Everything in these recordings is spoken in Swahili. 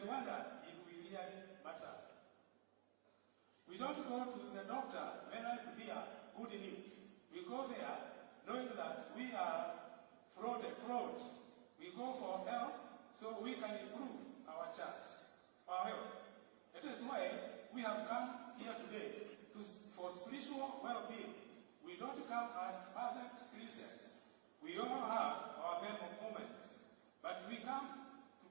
might wonder if we really matter. We don't go to the doctor when to hear good news. We go there knowing that we are frauds. We go for help so we can improve our health. That is why we have come here today for spiritual well-being. We don't come as perfect Christians. We all have our moments, but we come to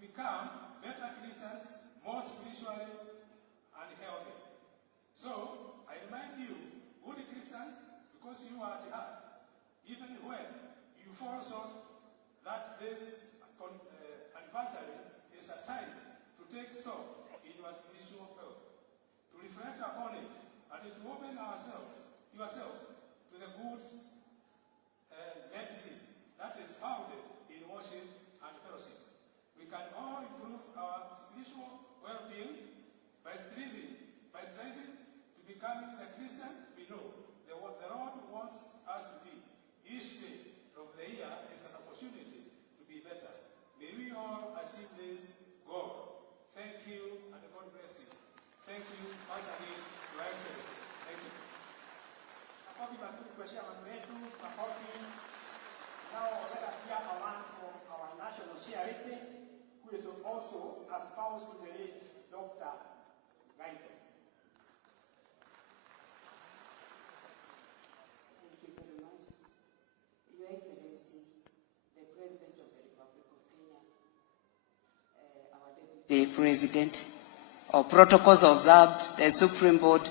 become better Christians, more spiritually and healthy. So I remind you, good Christians, because you are at heart, even when you fall short, that this anniversary is a time to take stock in your spiritual health, to reflect upon it, and to open yourselves to the good medicine that is founded in worship and fellowship. We can all improve our spiritual well-being by striving to becoming the Christian we know the Lord wants us to be. Each day of the year is an opportunity to be better. May we all achieve this goal. Thank you, and God bless you. Thank you once again, Your Excellency. Thank you. Now let us hear a word from our national charity, who is also a spouse to the late Dr. Raila. Thank you very much. Your Excellency, the President of the Republic of Kenya, our Deputy President, our protocols observed, the Supreme Board,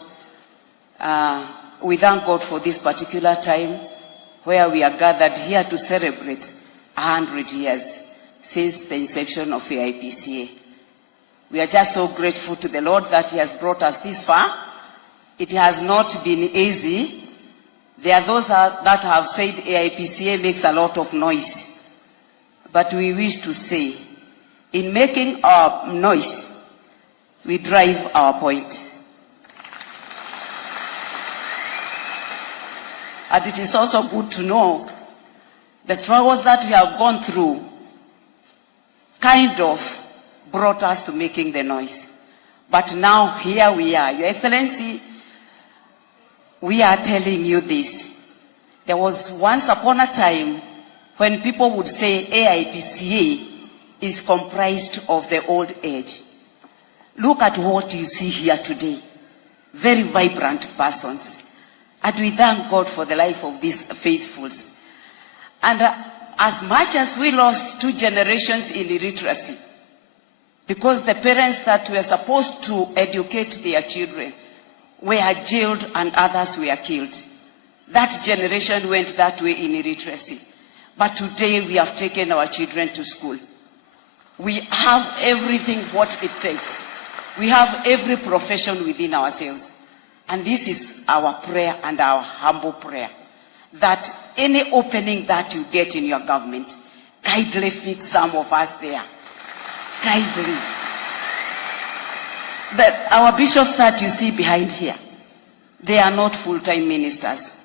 we thank God for this particular time where we are gathered here to celebrate 100 years since the inception of AIPCA. We are just so grateful to the Lord that He has brought us this far. It has not been easy. There are those that have said AIPCA makes a lot of noise. But we wish to say, in making our noise, we drive our point. And it is also good to know the struggles that we have gone through kind of brought us to making the noise. But now here we are. Your Excellency, we are telling you this. There was once upon a time when people would say AIPCA is comprised of the old age. Look at what you see here today. Very vibrant persons. And we thank God for the life of these faithfuls. And as much as we lost 2 generations in illiteracy, because the parents that were supposed to educate their children were jailed and others were killed. That generation went that way in illiteracy. But today we have taken our children to school. We have everything what it takes. We have every profession within ourselves. And this is our prayer and our humble prayer, that any opening that you get in your government, kindly fix some of us there. Kindly. Our bishops that you see behind here, they are not full-time ministers.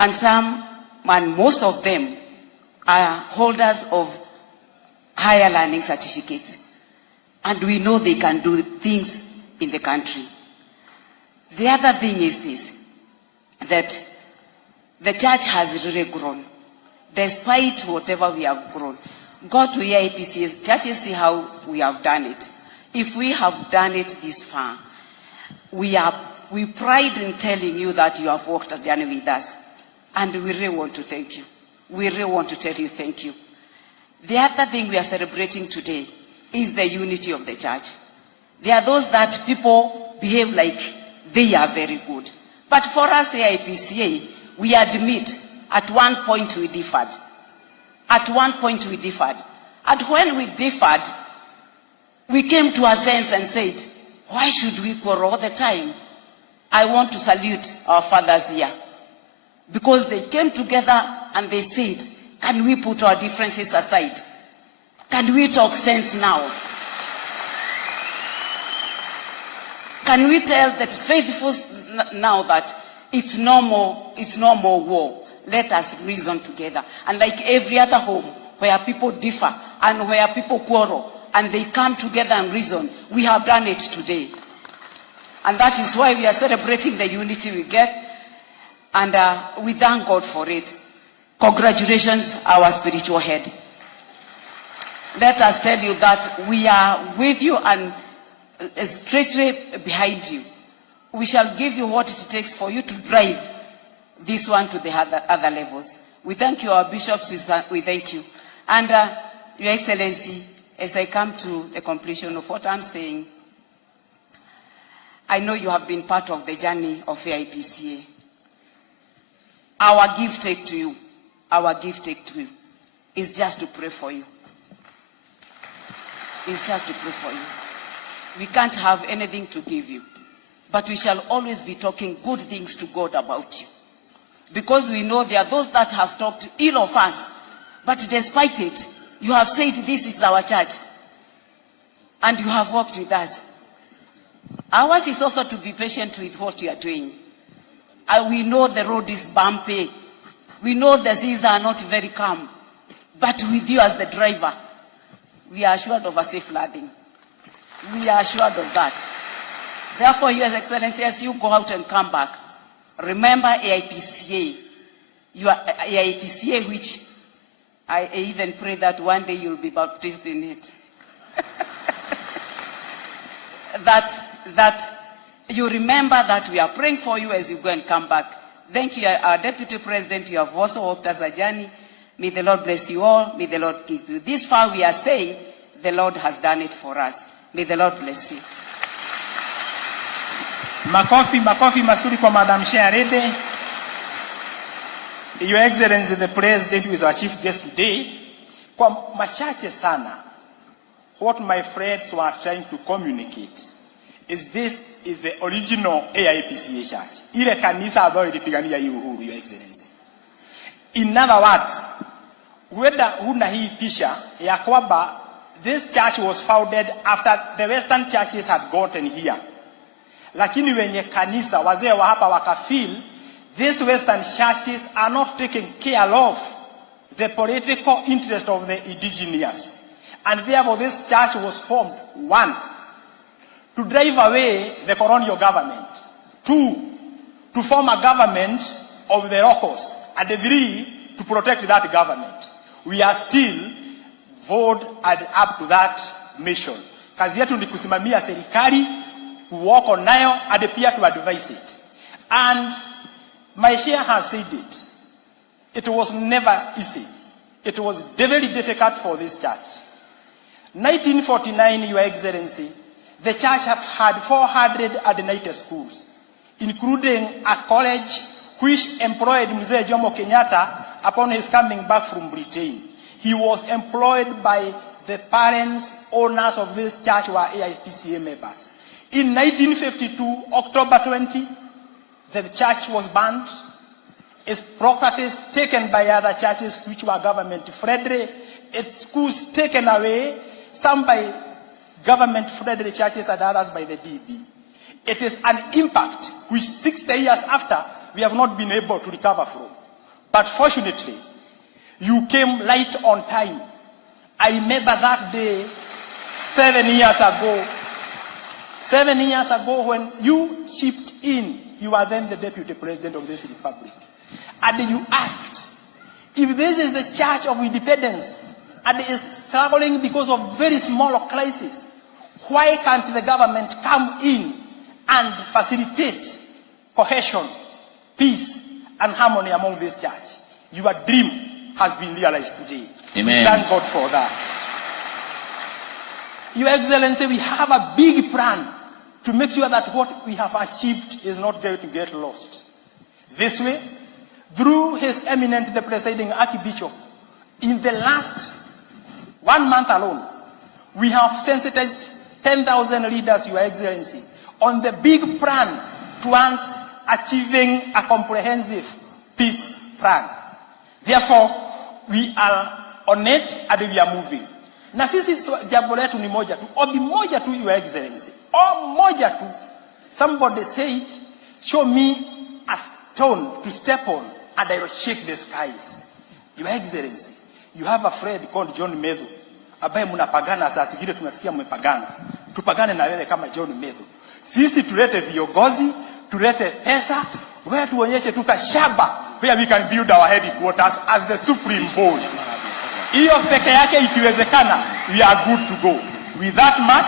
And most of them are holders of higher learning certificates. And we know they can do things in the country. The other thing is this, that the church has really grown. Despite whatever we have grown. Go to AIPCA, churches, see how we have done it. If we have done it this far, we pride in telling you that you have walked a journey with us. And we really want to thank you. We really want to tell you thank you. The other thing we are celebrating today is the unity of the church. There are those that people behave like they are very good. But for us, AIPCA, we admit at one point we differed. At one point we differed. And when we differed, we came to a sense and said, why should we quarrel all the time? I want to salute our fathers here. Because they came together and they said, can we put our differences aside? Can we talk sense now? Can we tell that faithfuls now that it's no more war? let us reason together. And like every other home where people differ and where people quarrel and they come together and reason, we have done it today. And that is why we are celebrating the unity we get, and we thank God for it. Congratulations, our spiritual head. Let us tell you that we are with you and straightly behind you. We shall give you what it takes for you to drive this one to the other levels. We thank you, our bishops, we thank you. And Your Excellency, as I come to the completion of what I'm saying, I know you have been part of the journey of AIPCA. Our gift take to you, is just to pray for you. It's just to pray for you. We can't have anything to give you, but we shall always be talking good things to God about you. Because we know there are those that have talked ill of us, but despite it, you have said this is our church, and you have walked with us. Ours is also to be patient with what you are doing. We know the road is bumpy. We know the seas are not very calm. But with you as the driver, we are assured of a safe landing. We are assured of that. Therefore, Your Excellency, as you go out and come back, remember AIPCA. You are AIPCA, which I even pray that one day you'll be baptized in it. that you remember that we are praying for you as you go and come back. Thank you, our Deputy President. You have also walked us a journey. May the Lord bless you all. May the Lord keep you. This far we are saying the Lord has done it for us. May the Lord bless you. Makofi mazuri kwa Madam Sharede. Your Excellency the President, who is our chief guest today, kwa machache sana, what my friends were trying to communicate is this is the original AIPCA church. Ile kanisa ambayo ilipigania hii uhuru, Your Excellency. In other words, whether huna hii pisha ya kwamba this church was founded after the Western churches had gotten here. Lakini wenye kanisa, wazee wa hapa wakafeel, these Western churches are not taking care of the political interest of the indigenous. And therefore this church was formed, one, to drive away the colonial government. Two, to form a government of the locals. And three, to protect that government. We are still vowed and up to that mission. Kazi yetu ni kusimamia serikali, kuwako nayo, and pia to advise it. And my chair has said it. It was never easy. It was very difficult for this church. 1949, Your Excellency, the church had 490 schools, including a college which employed Mzee Jomo Kenyatta upon his coming back from Britain. He was employed by the parents, owners of this church were AIPCA members. In 1952, October 20, the church was burned. Its properties taken by other churches which were government-friendly. Its schools taken away, some by government-friendly churches and others by the DB. It is an impact which 60 years after we have not been able to recover from. But fortunately, you came right on time. I remember that day 7 years ago. 7 years ago when you chipped in, you were then the Deputy President of this Republic. And you asked, if this is the Church of Independence and is struggling because of very small crisis, why can't the government come in and facilitate cohesion, peace, and harmony among this church? Your dream has been realized today. Amen. Thank God for that. Your Excellency, we have a big plan to make sure that what we have achieved is not going to get lost. This way, through His Eminence, the Presiding Archbishop, in the last 1 month alone, we have sensitized 10,000 leaders, Your Excellency, on the big plan towards achieving a comprehensive peace plan. Therefore, we are on it and we are moving. Na sisi jambo letu ni moja tu, ombi moja tu, Your Excellency. Moja tu. Somebody said, show me a stone to step on and I will shake the skies. Your Excellency, you have a friend called John Medho, ambaye mnapagana saa zingine tunasikia mmepagana. Tupagane na wewe kama John Medho. Sisi tulete viongozi, tulete pesa, wewe tuonyeshe tukashaba where we can build our headquarters as the supreme board. Hiyo peke yake ikiwezekana, we are good to go. With that much,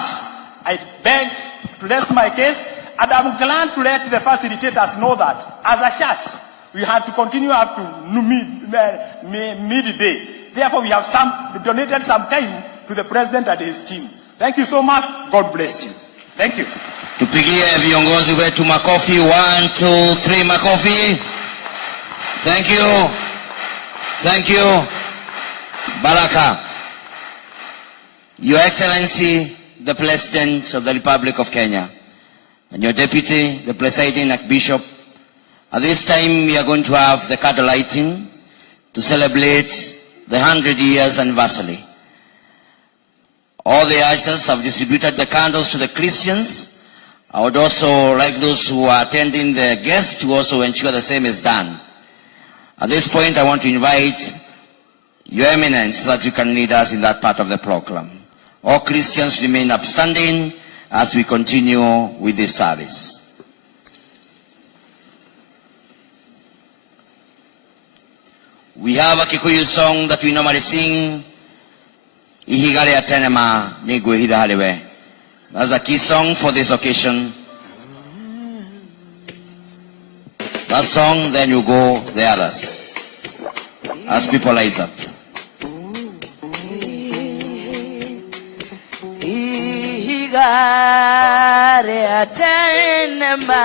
I beg to rest my case, and I'm glad to let the facilitators know that as a church, we had to continue up to midday. Therefore, we have donated some time to the president and his team. Thank you so much. God bless you. Thank you. Tupigie viongozi wetu makofi. 1, 2, 3 makofi. Thank you. Thank you. Baraka. Your Excellency, the President of the Republic of Kenya, and your Deputy, the Presiding Archbishop, at this time we are going to have the candle lighting to celebrate the 100 years anniversary. All the ushers have distributed the candles to the Christians. I would also like those who are attending the guests to also ensure the same is done. At this point, I want to invite Your Eminence so that you can lead us in that part of the program. All Christians remain upstanding as we continue with this service. We have a Kikuyu song that we normally sing. Ihigale atenema nigwe hidahalewe. That's a key song for this occasion. That song, then you go the others. As people rise up. Ihigale atenema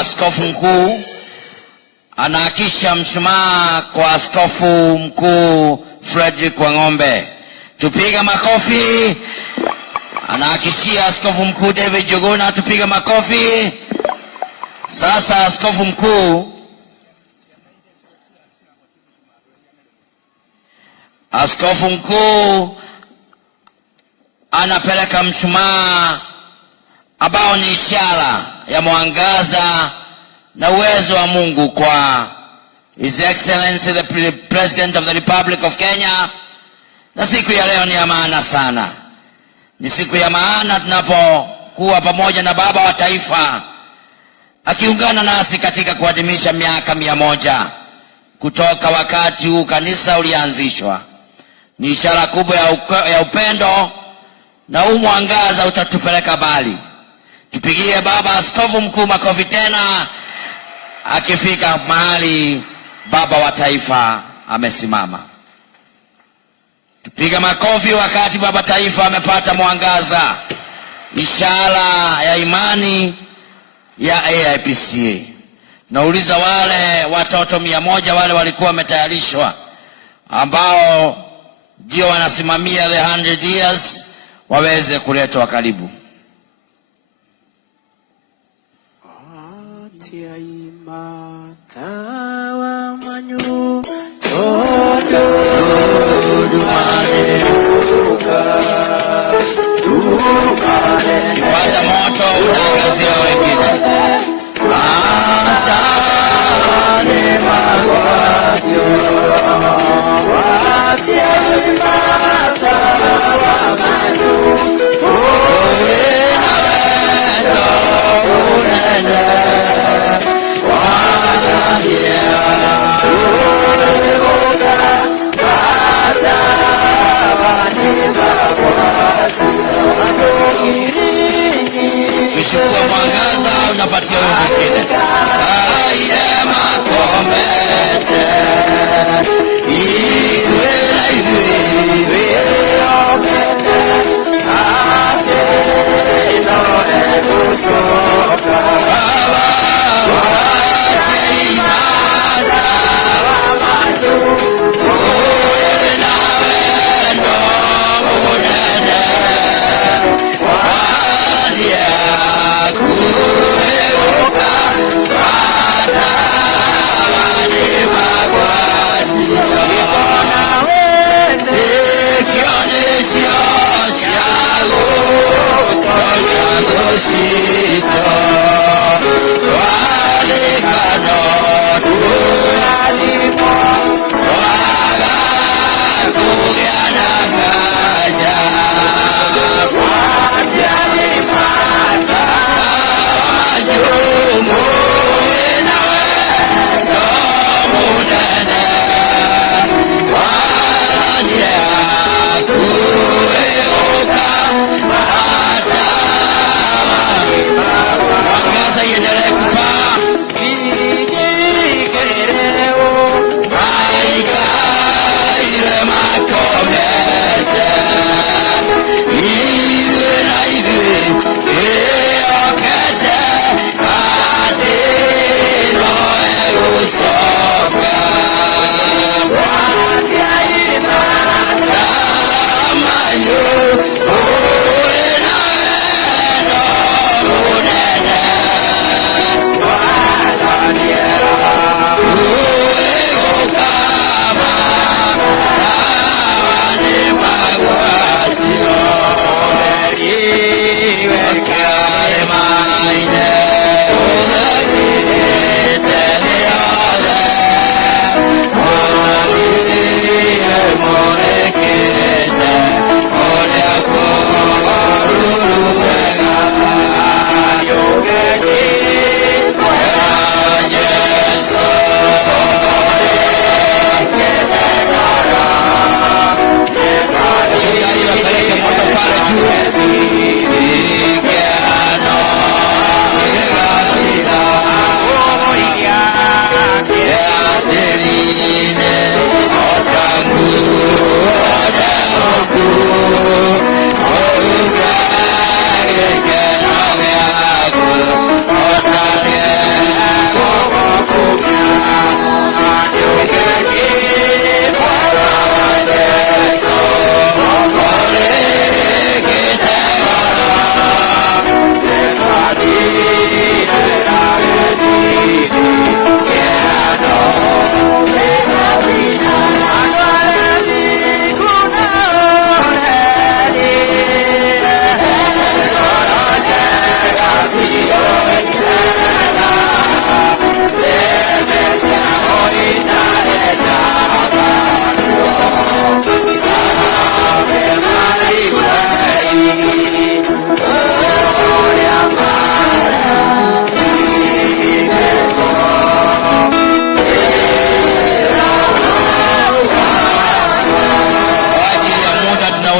Askofu mkuu anaakisha mshumaa kwa askofu mkuu Frederick Wang'ombe. Tupiga makofi. Anaakishia askofu mkuu David Jogona. Tupiga makofi. Sasa askofu mkuu anapeleka mshumaa ambao ni ishara ya mwangaza na uwezo wa Mungu kwa His Excellency the President of the Republic of Kenya. Na siku ya leo ni ya maana sana. Ni siku ya maana tunapokuwa pamoja na baba wa taifa akiungana nasi katika kuadhimisha miaka 100 kutoka wakati huu kanisa ulianzishwa. Ni ishara kubwa ya upendo, na huu mwangaza utatupeleka mbali. Tupigie baba askofu mkuu makofi tena akifika mahali baba wa taifa amesimama. Tupiga makofi wakati baba taifa amepata mwangaza, ishara ya imani ya AIPCA. Nauliza wale watoto 100 wale walikuwa wametayarishwa ambao ndio wanasimamia the 100 years waweze kuletwa karibu. Kipata moto unaangazia wengine. Oh, unachukua mwangaza unapatia wewe mwingine. Aye makomete iwe na iwe okete ate inore kusoka baba waimada wamatu uwe na wendo munene wadia kueuka wada wani magwati ikona wende kionisio siago tonya sito walikano tunalimo waga kugiana gaya wajali mata wajumu inawendo munene wadia kueuka hata mwangaza iendelee kupaa ijigereo maika ile makomete iwe na iwe iokete katino egusoka watia imata manyu uwe na wendo munene wadania kueuka mawani magwatio iwe kaimaine uthagite niothe mwaliye murekete uria kururu wega yugeki ya Yesu urekete nara Apeleke moto pale juu. Ikiano igalila yaterine otangu odeoku oukagekeno vyaku otane okumya anyukeki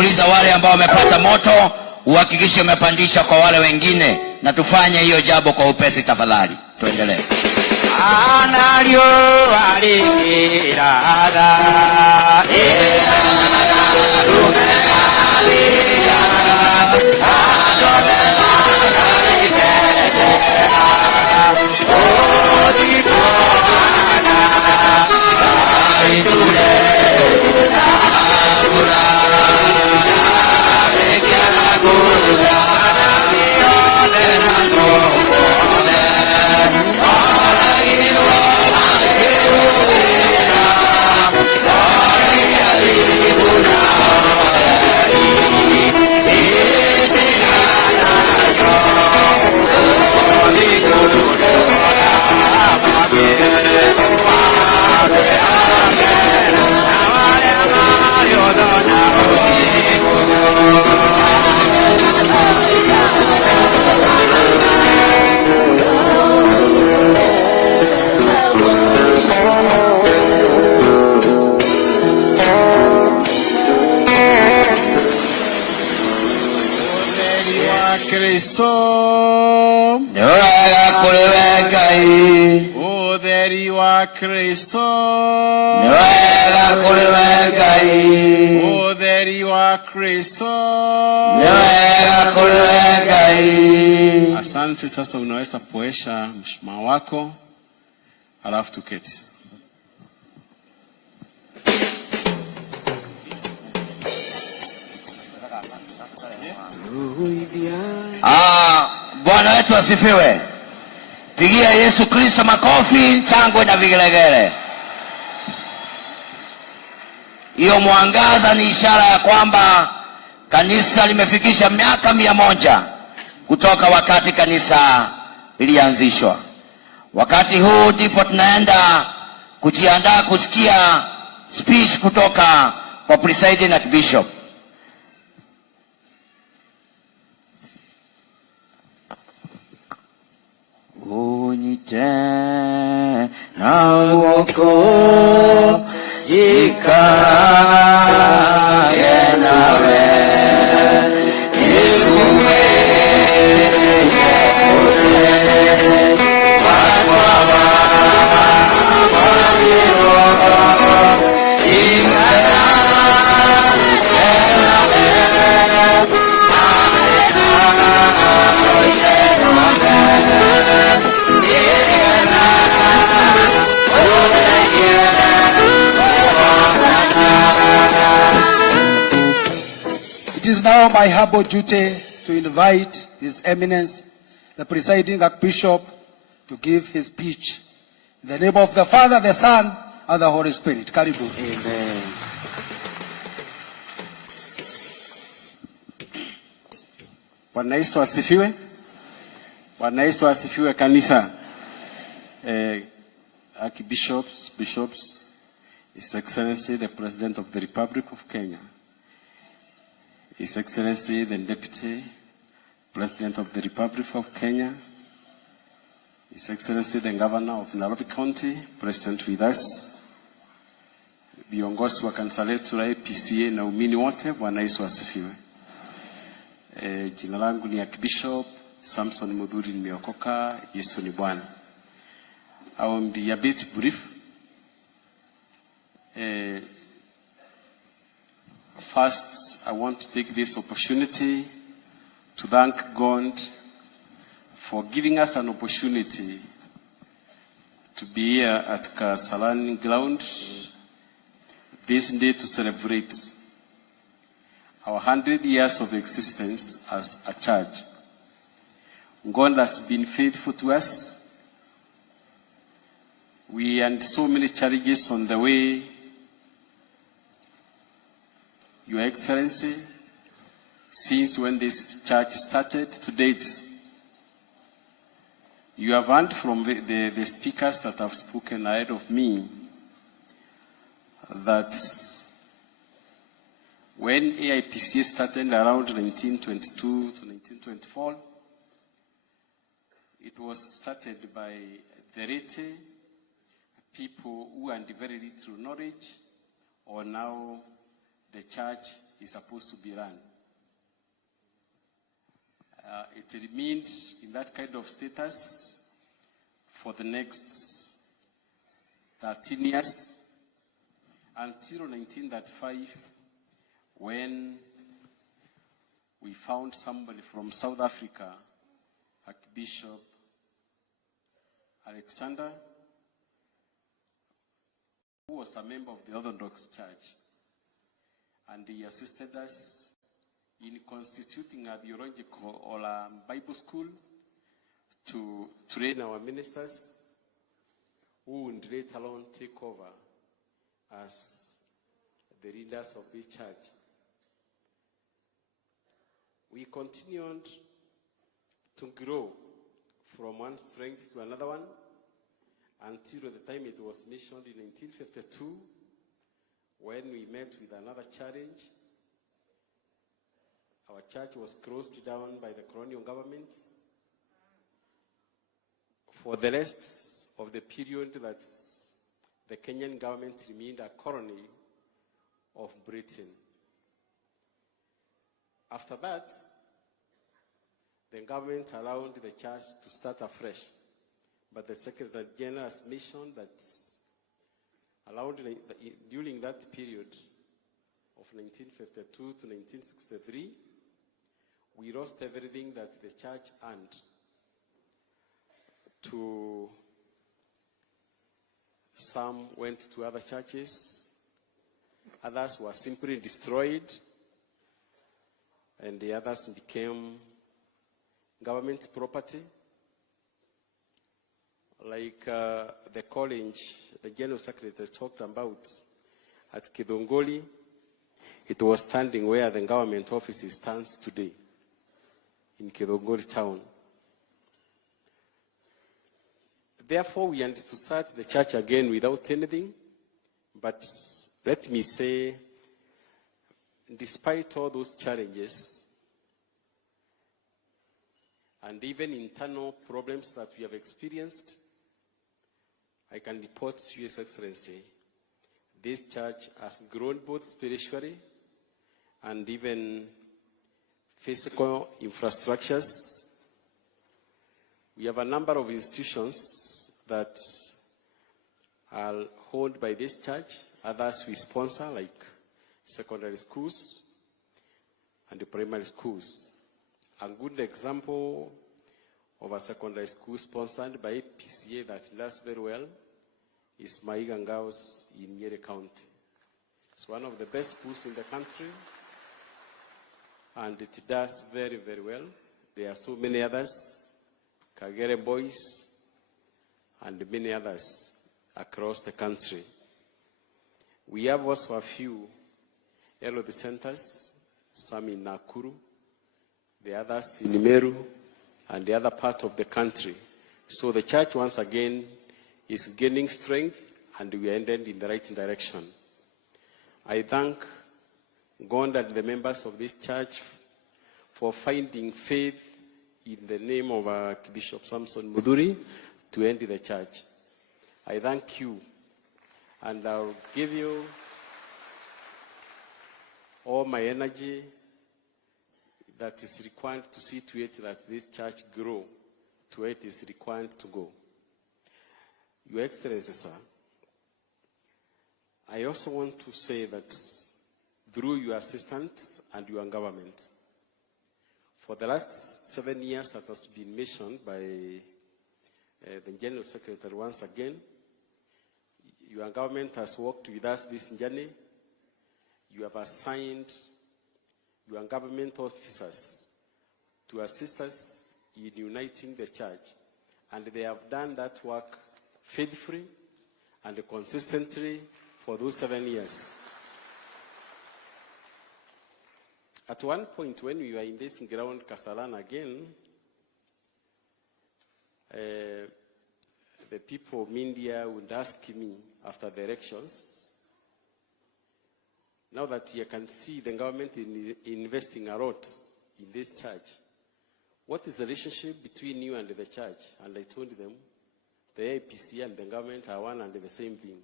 Yesu wale ambao wamepata moto uhakikishe umepandisha kwa wale wengine, na tufanye hiyo jambo kwa upesi tafadhali. Tuendelee. Analio alikirada Utheri wa Kristo. Niwega kuliwe Ngai. Utheri wa Kristo. Niwega kuliwe Ngai. Utheri wa Kristo. Niwega kuliwe Ngai. Asante, sasa unaweza poesha mshumaa wako, alafu tuketi. Bwana wetu asifiwe. Pigia Yesu Kristo makofi, changwe na vigelegele. Hiyo mwangaza ni ishara ya kwamba kanisa limefikisha miaka 100 kutoka wakati kanisa ilianzishwa. Wakati huu ndipo tunaenda kujiandaa kusikia speech kutoka kwa presiding archbishop. Unyite na uoko jikage nawe ikuwe It is now my humble duty to invite His Eminence, the presiding Archbishop, to give his speech. In the name of the Father, the Son, and the Holy Spirit. Karibu. Amen. Bwana Yesu asifiwe. Bwana Yesu asifiwe kanisa. Archbishops, bishops, His Excellency the President of the Republic of Kenya, His Excellency the Deputy President of the Republic of Kenya, His Excellency the Governor of Nairobi County, present with us, viongozi wa kanisa letu la APCA na umini wote, Bwana Yesu asifiwe. Jina langu ni Archbishop Samson Mudhuri, nimeokoka. Yesu ni Bwana. I will be a bit brief. First, I want to take this opportunity to thank God for giving us an opportunity to be here at Kasarani ground this day to celebrate our 100 years of existence as a church. God has been faithful to us. We had so many challenges on the way. Your Excellency, since when this church started to date, you have heard from the speakers that have spoken ahead of me that when AIPC started around 1922 to 1924, it was started by the Rete, people who had very little knowledge, or now the church is supposed to be run. It remained in that kind of status for the next 13 years until 1935, when we found somebody from South Africa, Archbishop Alexander, who was a member of the Orthodox Church, and he assisted us in constituting a theological or a Bible school to train our ministers, who would later on take over as the leaders of the church. We continued to grow from one strength to another one until the time it was mentioned in 1952, when we met with another challenge. Our church was closed down by the colonial governments for the rest of the period that the Kenyan government remained a colony of Britain. After that, the government allowed the church to start afresh. But the Secretary General has mentioned that during that period of 1952 to 1963, we lost everything that the church earned to some went to other churches, others were simply destroyed, and the others became government property. Like the college, the General Secretary talked about at Kidongoli, it was standing where the government office stands today, in Kidongoli town. Therefore, we had to start the church again without anything. But let me say, despite all those challenges, and even internal problems that we have experienced, I can report to Your Excellency, this church has grown both spiritually and even physical infrastructures. We have a number of institutions that are held by this church, others we sponsor, like secondary schools and the primary schools. A good example of a secondary school sponsored by PCA that does very well is Maigangaos in Nairobi County. It's one of the best schools in the country, and it does very, very well. There are so many others, Kagere Boys, and many others across the country. We have also a few LOD centers, some in Nakuru, the others in Meru, and the other part of the country. So the church, once again, is gaining strength, and we are headed in the right direction. I thank God and the members of this church for finding faith in the name of Archbishop Samson Mudhuri to end the church. I thank you, and I'll give you all my energy that is required to see to it that this church grow to where it is required to go. Your Excellency, sir, I also want to say that through your assistance and your government, for the last 7 years that has been mentioned by the General Secretary once again, your government has worked with us this journey. You have assigned your government officers to assist us in uniting the church, and they have done that work faithfully and consistently for those 7 years. At one point when we were in this ground, Kasarani again, the people of India would ask me after the elections, now that you can see the government investing a lot in this church, what is the relationship between you and the church? And I told them, the APC and the government are one and the same thing.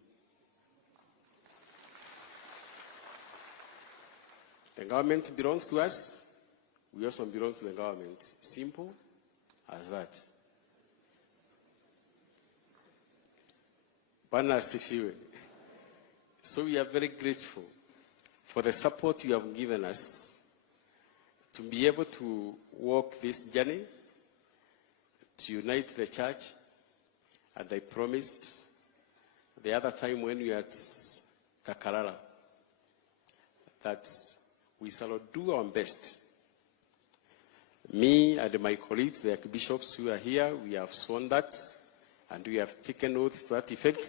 The government belongs to us, we also belong to the government. Simple as that. Bwana asifiwe. So we are very grateful for the support you have given us to be able to walk this journey, to unite the church. And I promised the other time when we were at Kakarala that we shall do our best. Me and my colleagues, the archbishops who are here, we have sworn that, and we have taken oath to that effect.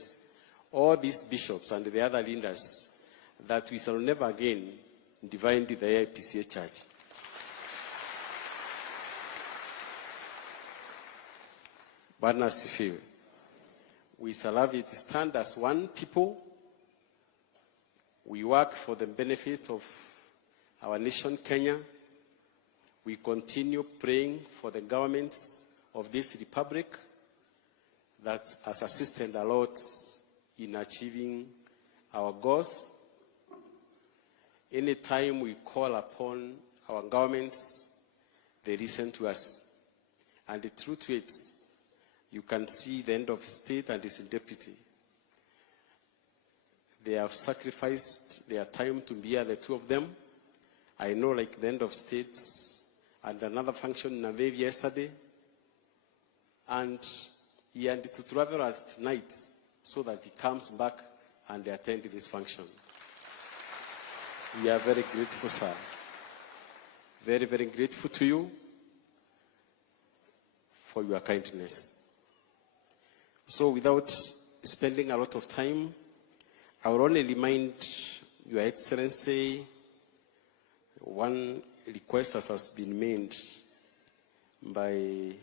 All these bishops and the other leaders, that we shall never again divide the AIPCA church. Bwana asifiwe. We shall have it stand as one people. We work for the benefit of our nation, Kenya. We continue praying for the governments of this republic that has assisted a lot in achieving our goals. Anytime we call upon our governments, they listen to us. And through to it, you can see the end of his state and his deputy. They have sacrificed their time to be here, the two of them. I know, like the end of states and another function in Nairobi yesterday. And he had to travel at night so that he comes back and they attend this function. We are very grateful, sir. Very, very grateful to you for your kindness. So without spending a lot of time, I will only remind Your Excellency one request that has been made by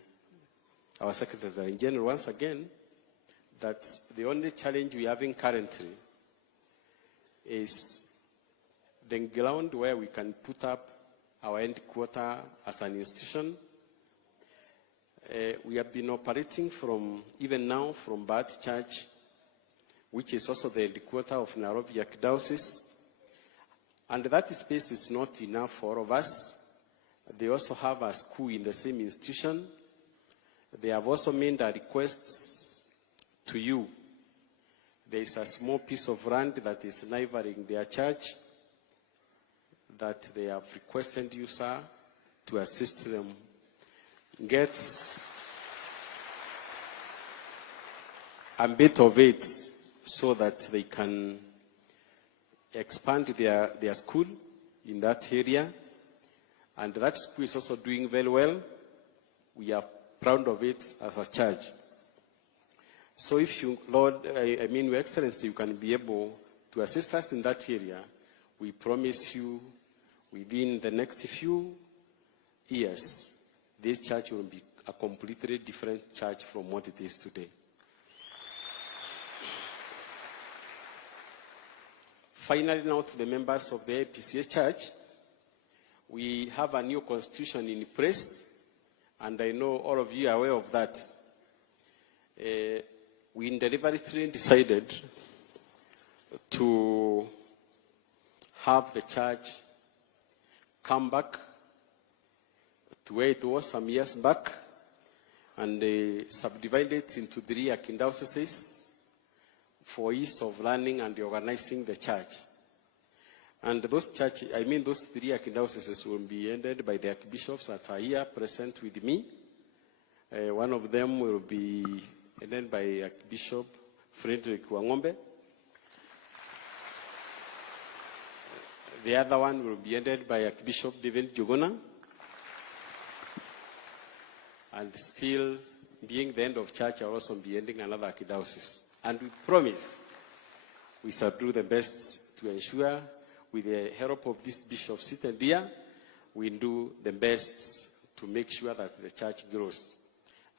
our Secretary General once again, that the only challenge we are having currently is the ground where we can put up our headquarters as an institution. We have been operating even now from Bad Church, which is also the headquarters of Nairobi Archdiocese. And that space is not enough for all of us. They also have a school in the same institution. They have also made a request to you. There is a small piece of land that is neighboring their church that they have requested you, sir, to assist them get a bit of it so that they can expand their school in that area. And that school is also doing very well. We are proud of it as a church. So if you, Lord, Your Excellency, you can be able to assist us in that area, we promise you within the next few years, this church will be a completely different church from what it is today. Finally, now to the members of the APCA Church, we have a new constitution in place, and I know all of you are aware of that. We deliberately decided to have the church come back to where it was some years back, and subdivide it into 3 archdioceses for ease of running and organizing the church. And those 3 archdioceses will be headed by the archbishops that are here present with me. One of them will be headed by Archbishop Frederick Wangombe. The other one will be headed by Archbishop David Jogona. And still, being the end of church, I will also be ending another archdiocese. And we promise we shall do the best to ensure, with the help of this bishop seated here, we do the best to make sure that the church grows.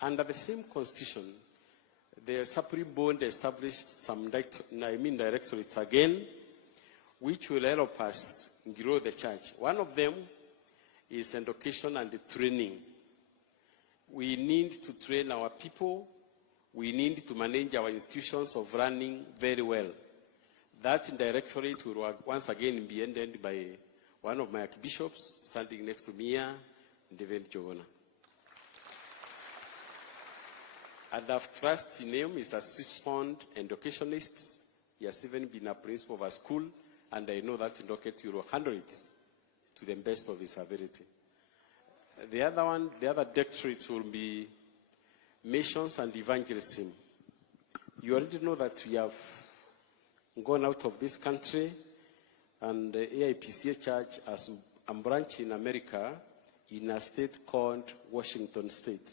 Under the same constitution, the Supreme Board established some directorates again, which will help us grow the church. One of them is education and training. We need to train our people. We need to manage our institutions of running very well. That directorate will once again be headed by one of my archbishops standing next to me here, David Jogona. And our trust in him is a seasoned educationist. He has even been a principal of a school, and I know that docket will handle it to the best of his ability. The other directorates will be missions and evangelism. You already know that we have gone out of this country, and the AIPCA Church has a branch in America in a state called Washington State.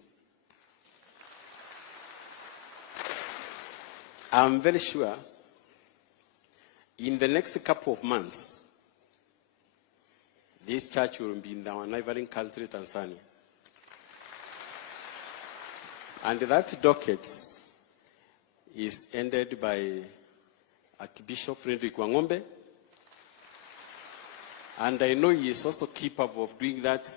I'm very sure in the next couple of months, this church will be in our neighboring country, Tanzania. And that docket is ended by Archbishop Frederick Wangombe. And I know he is also capable of doing that,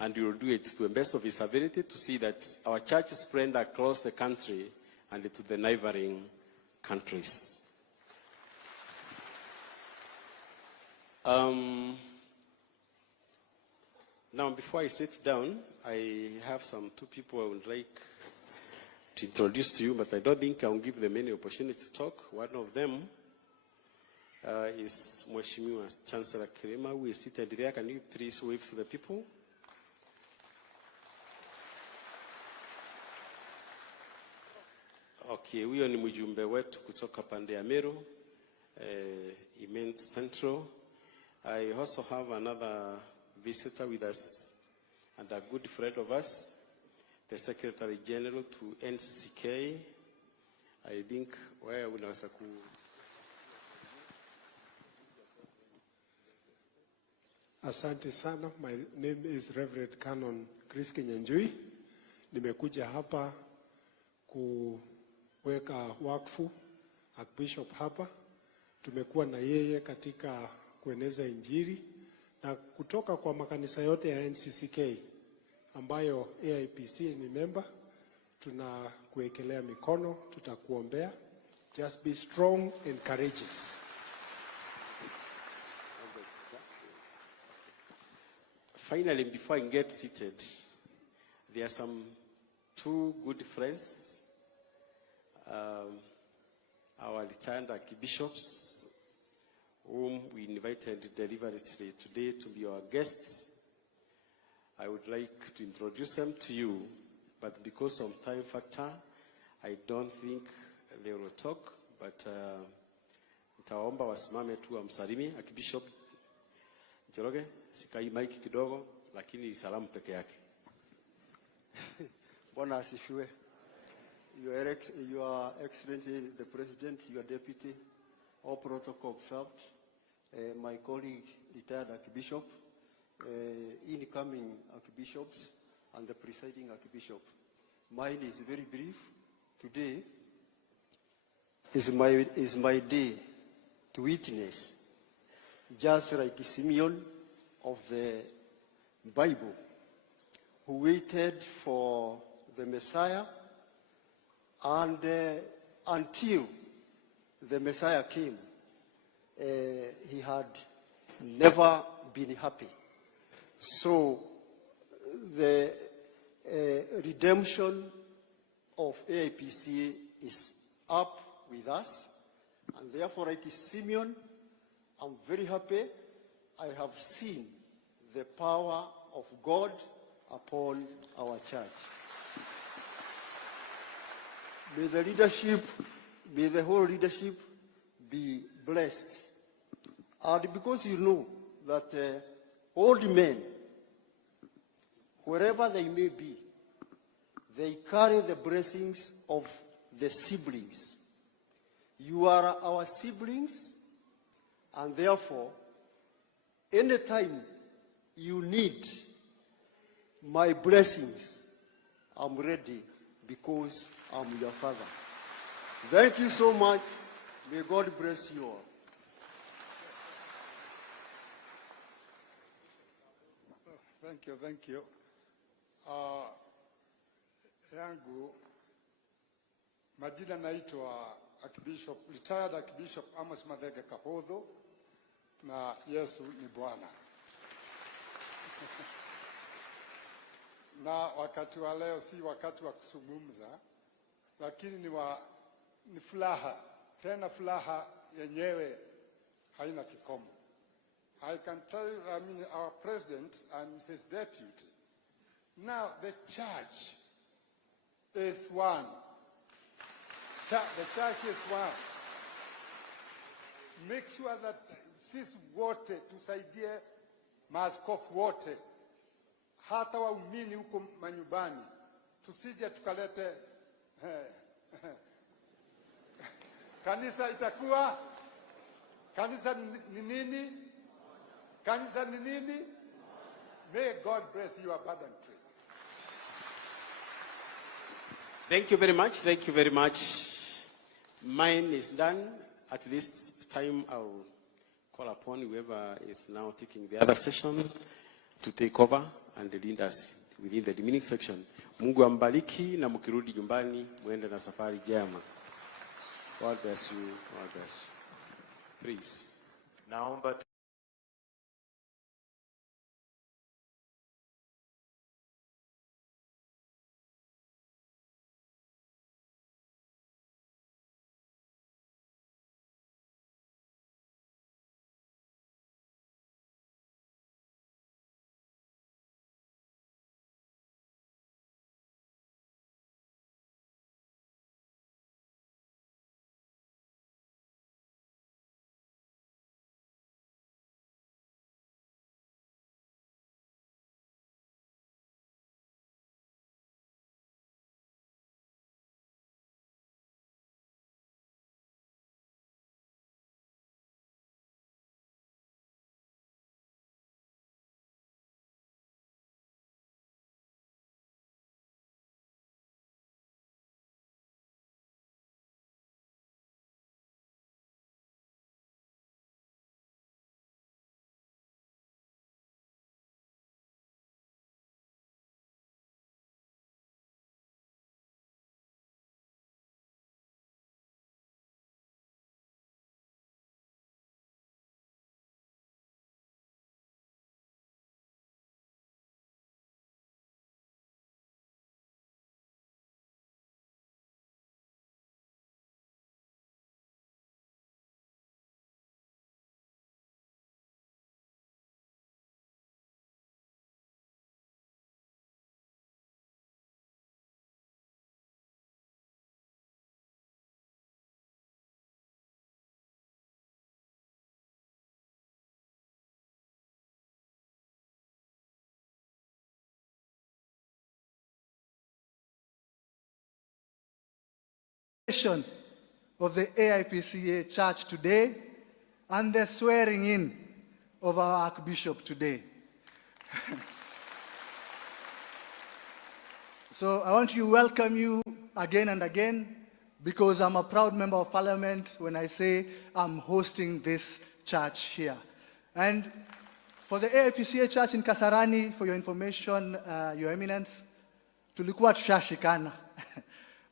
and he will do it to the best of his ability to see that our church is spread across the country and to the neighboring countries. Now, before I sit down, I have two people I would like to introduce to you, but I don't think I'll give them any opportunity to talk. One of them is Mheshimiwa Chancellor Kirima, who is seated there. Can you please wave to the people? Okay, huyo ni mjumbe wetu kutoka pande ya Meru, Immense Central. I also have another visitor with us and a good friend of us, the Secretary General to NCCK. I think where unaweza ku Asante sana. My name is Reverend Canon Chris Kinyanjui. Nimekuja hapa kuweka wakfu Archbishop hapa. Tumekuwa na yeye katika kueneza Injili na kutoka kwa makanisa yote ya NCCK ambayo AIPC ni member, tunakuwekelea mikono, tutakuombea. Just be strong and courageous. Finally, before I get seated, there are two good friends, our retired archbishops, whom we invited deliberately today to be our guests. I would like to introduce them to you, but because of time factor, I don't think they will talk, but nitaomba wasimame tu wamsalimie Archbishop Njoroge. Sikai mic kidogo, lakini salamu peke yake. Bwana asifiwe. Your Excellency, the President, your Deputy, all protocol observed, my colleague, retired Archbishop, incoming Archbishops, and the presiding Archbishop. Mine is very brief. Today is my day to witness, just like Simeon of the Bible, who waited for the Messiah, and until the Messiah came, he had never been happy. So the redemption of AIPC is up with us, and therefore, like Simeon, I'm very happy. I have seen the power of God upon our church. May the leadership, may the whole leadership be blessed. And because you know that old men, wherever they may be, they carry the blessings of the siblings. You are our siblings, and therefore, anytime you need my blessings, I'm ready because I'm your father. Thank you so much. May God bless you all. Thank you. Yangu majina naitwa Archbishop, retired Archbishop Amos Mathenge Kapodho, na Yesu ni Bwana. Na wakati wa leo si wakati wa kusungumza, lakini ni furaha, tena furaha yenyewe haina kikomo. I can tell you, our president and his deputy, now the church is one. The church is one. Make sure that sisi wote tusaidie maaskofu wote, hata waumini huko manyumbani, tusije tukalete kanisa itakuwa kanisa ni nini? Kanisa ni nini? May God bless you abundantly. Thank you very much. Thank you very much. Mine is done. At this time, I'll call upon whoever is now taking the other session to take over and lead us within the remaining section. Mungu ambariki na mkirudi nyumbani muende na safari njema. God bless you. God bless you. Please. Naomba of the AIPCA Church today and the swearing in of our Archbishop today. So I want to welcome you again and again, because I'm a proud member of Parliament when I say I'm hosting this church here. And for the AIPCA Church in Kasarani, for your information, Your Eminence, tulikuwa tushashikana.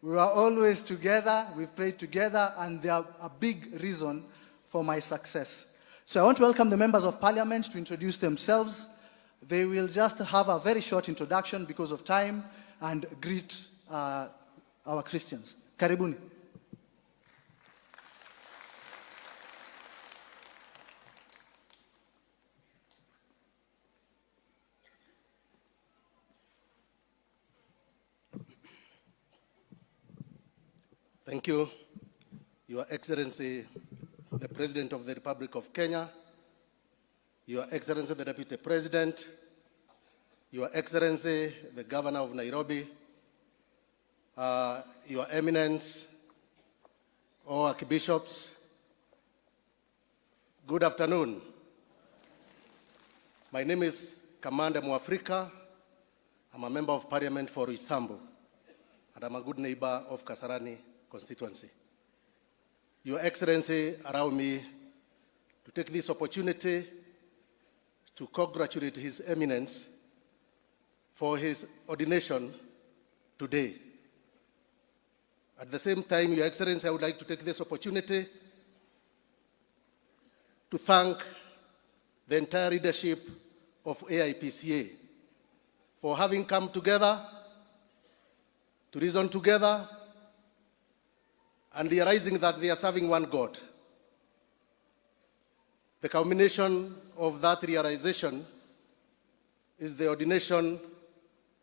We were always together, we've prayed together, and they are a big reason for my success. So I want to welcome the members of Parliament to introduce themselves. They will just have a very short introduction because of time and greet our Christians. Karibuni. Thank you, Your Excellency, the President of the Republic of Kenya, Your Excellency, the Deputy President, Your Excellency, the Governor of Nairobi, Your Eminence, all Archbishops, good afternoon. My name is Kamande Mwafrika. I'm a member of Parliament for Isambu, and I'm a good neighbor of Kasarani constituency. Your Excellency, allow me to take this opportunity to congratulate His Eminence for his ordination today. At the same time, Your Excellency, I would like to take this opportunity to thank the entire leadership of AIPCA for having come together to reason together and realizing that they are serving one God. The culmination of that realization is the ordination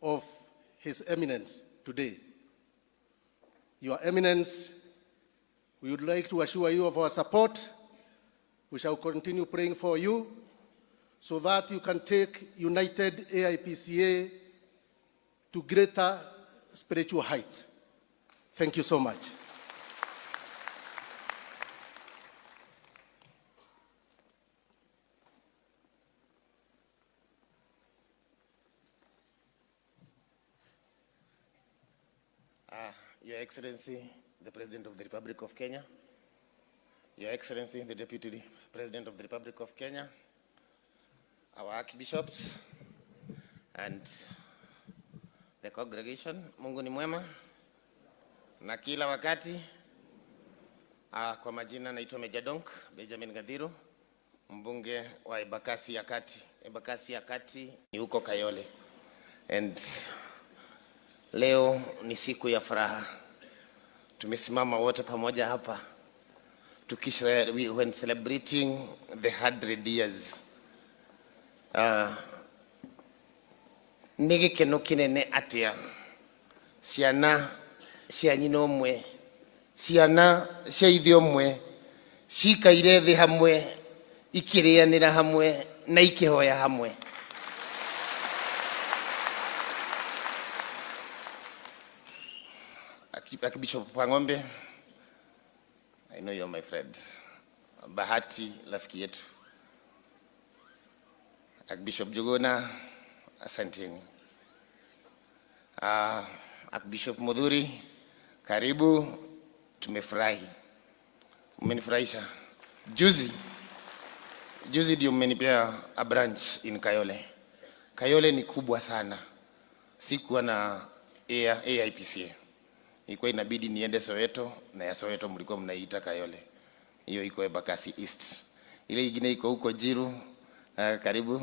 of His Eminence today. Your Eminence, we would like to assure you of our support. We shall continue praying for you so that you can take united AIPCA to greater spiritual heights. Thank you so much. Your Excellency, the President of the Republic of Kenya, Your Excellency, the Deputy President of the Republic of Kenya, our Archbishops, and the congregation, Mungu ni mwema, na kila wakati. Kwa majina naitwa Meja Donk, Benjamin Gadhiru, mbunge wa Embakasi ya Kati. Embakasi ya Kati ni huko Kayole. And leo ni siku ya furaha. Tumesimama wote pamoja hapa when celebrating the 100 years. Nigi keno kinene atia. Siana cia nyina mwe. Siana cia ithe mwe. Cikaire thi hamwe, ikirianira hamwe na ikihoya hamwe. Archbishop Pangombe, I know you're my friend. Bahati, rafiki yetu. Archbishop Jogona, asanteni. Archbishop Mudhuri, karibu, tumefurahi. Umenifurahisha. Juzi ndio umenipea a branch in Kayole. Kayole ni kubwa sana. Sikuwa na AIPCA. Ilikuwa inabidi niende Soweto, na ya Soweto mlikuwa mnaiita Kayole. Hiyo iko Embakasi East. Ile nyingine iko huko Jiru, karibu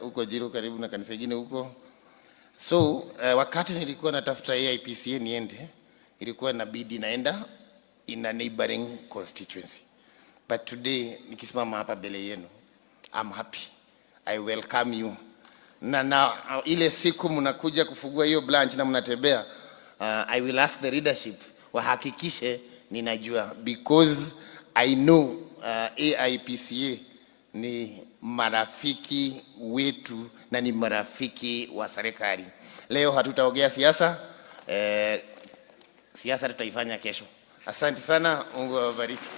huko Jiru karibu na kanisa nyingine huko. So wakati nilikuwa natafuta AIPCA niende, ilikuwa inabidi naenda in a neighboring constituency. But today nikisimama hapa mbele yenu, I'm happy. I welcome you. Na ile siku mnakuja kufungua hiyo branch na mnatembea, I will ask the leadership wahakikishe ninajua, because I know AIPCA ni marafiki wetu na ni marafiki wa serikali. Leo hatutaongea siasa. siasa tutaifanya kesho. Asante sana, Mungu awabariki.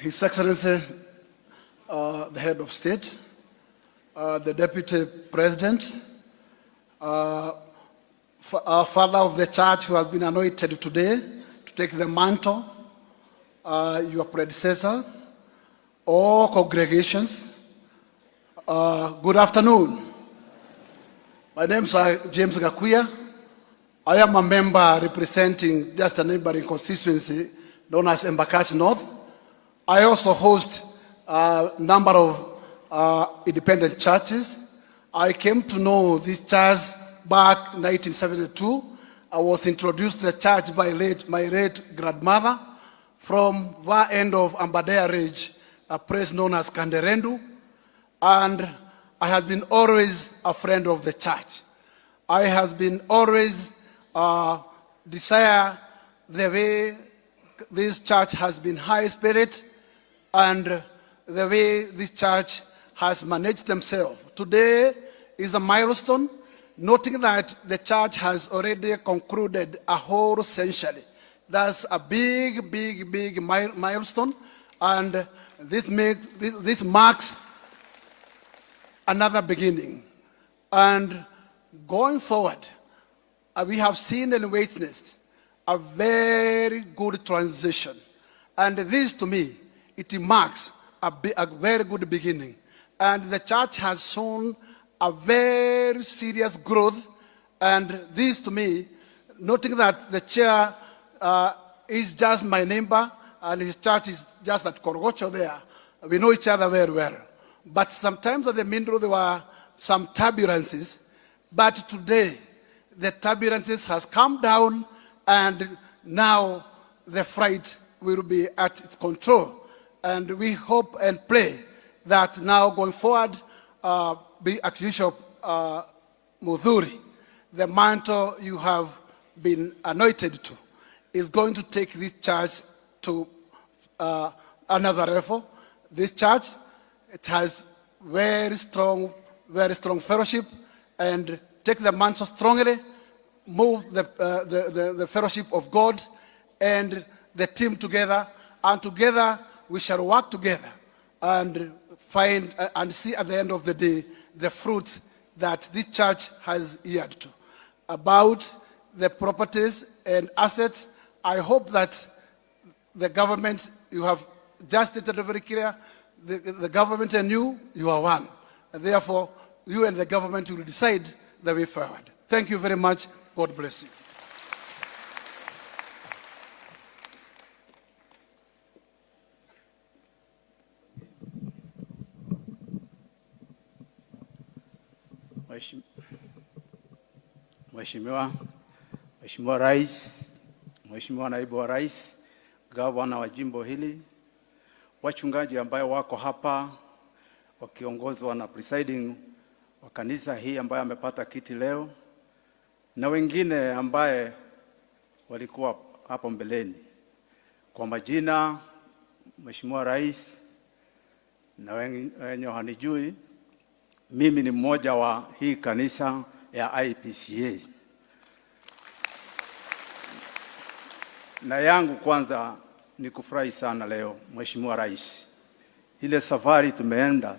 His Excellency, the Head of State, the Deputy President, our Father of the Church who has been anointed today to take the mantle, your predecessor, all congregations, good afternoon. My name is James Gakuya. I am a member representing just a neighboring constituency known as Embakasi North. I also host a number of independent churches. I came to know this church back in 1972. I was introduced to the church by my late grandmother from the end of Ambadea Ridge, a place known as Kanderendu, and I have been always a friend of the church. I have been always desire the way this church has been high spirit and the way this church has managed themselves. Today is a milestone, noting that the church has already concluded a whole century. That's a big, big, big milestone, and this marks another beginning. And going forward, we have seen and witnessed a very good transition. And this, to me, it marks a very good beginning. And the church has shown a very serious growth. And this, to me, noting that the chair is just my neighbor, and his church is just at Korogocho there. We know each other very well. But sometimes at the Mindro, there were some turbulences. But today, the turbulences has come down, and now the fight will be at its control. And we hope and pray that now going forward, Archbishop Mudhuri, the mantle you have been anointed to, is going to take this church to another level. This church, it has very strong fellowship, and take the mantle strongly, move the fellowship of God and the team together, and together we shall work together and find and see at the end of the day the fruits that this church has yielded to. About the properties and assets, I hope that the government, you have just stated very clear, the government and you are one. And therefore, you and the government will decide the way forward. Thank you very much. God bless you. Mheshimiwa Rais, Mheshimiwa Naibu wa Rais, Gavana wa jimbo hili, wachungaji ambayo wako hapa wakiongozwa na presiding wa kanisa hii ambaye amepata kiti leo, na wengine ambaye walikuwa hapo mbeleni. Kwa majina, Mheshimiwa Rais, na wenye hanijui, mimi ni mmoja wa hii kanisa ya IPCA. Na yangu kwanza ni kufurahi sana leo, Mheshimiwa Rais. Ile safari tumeenda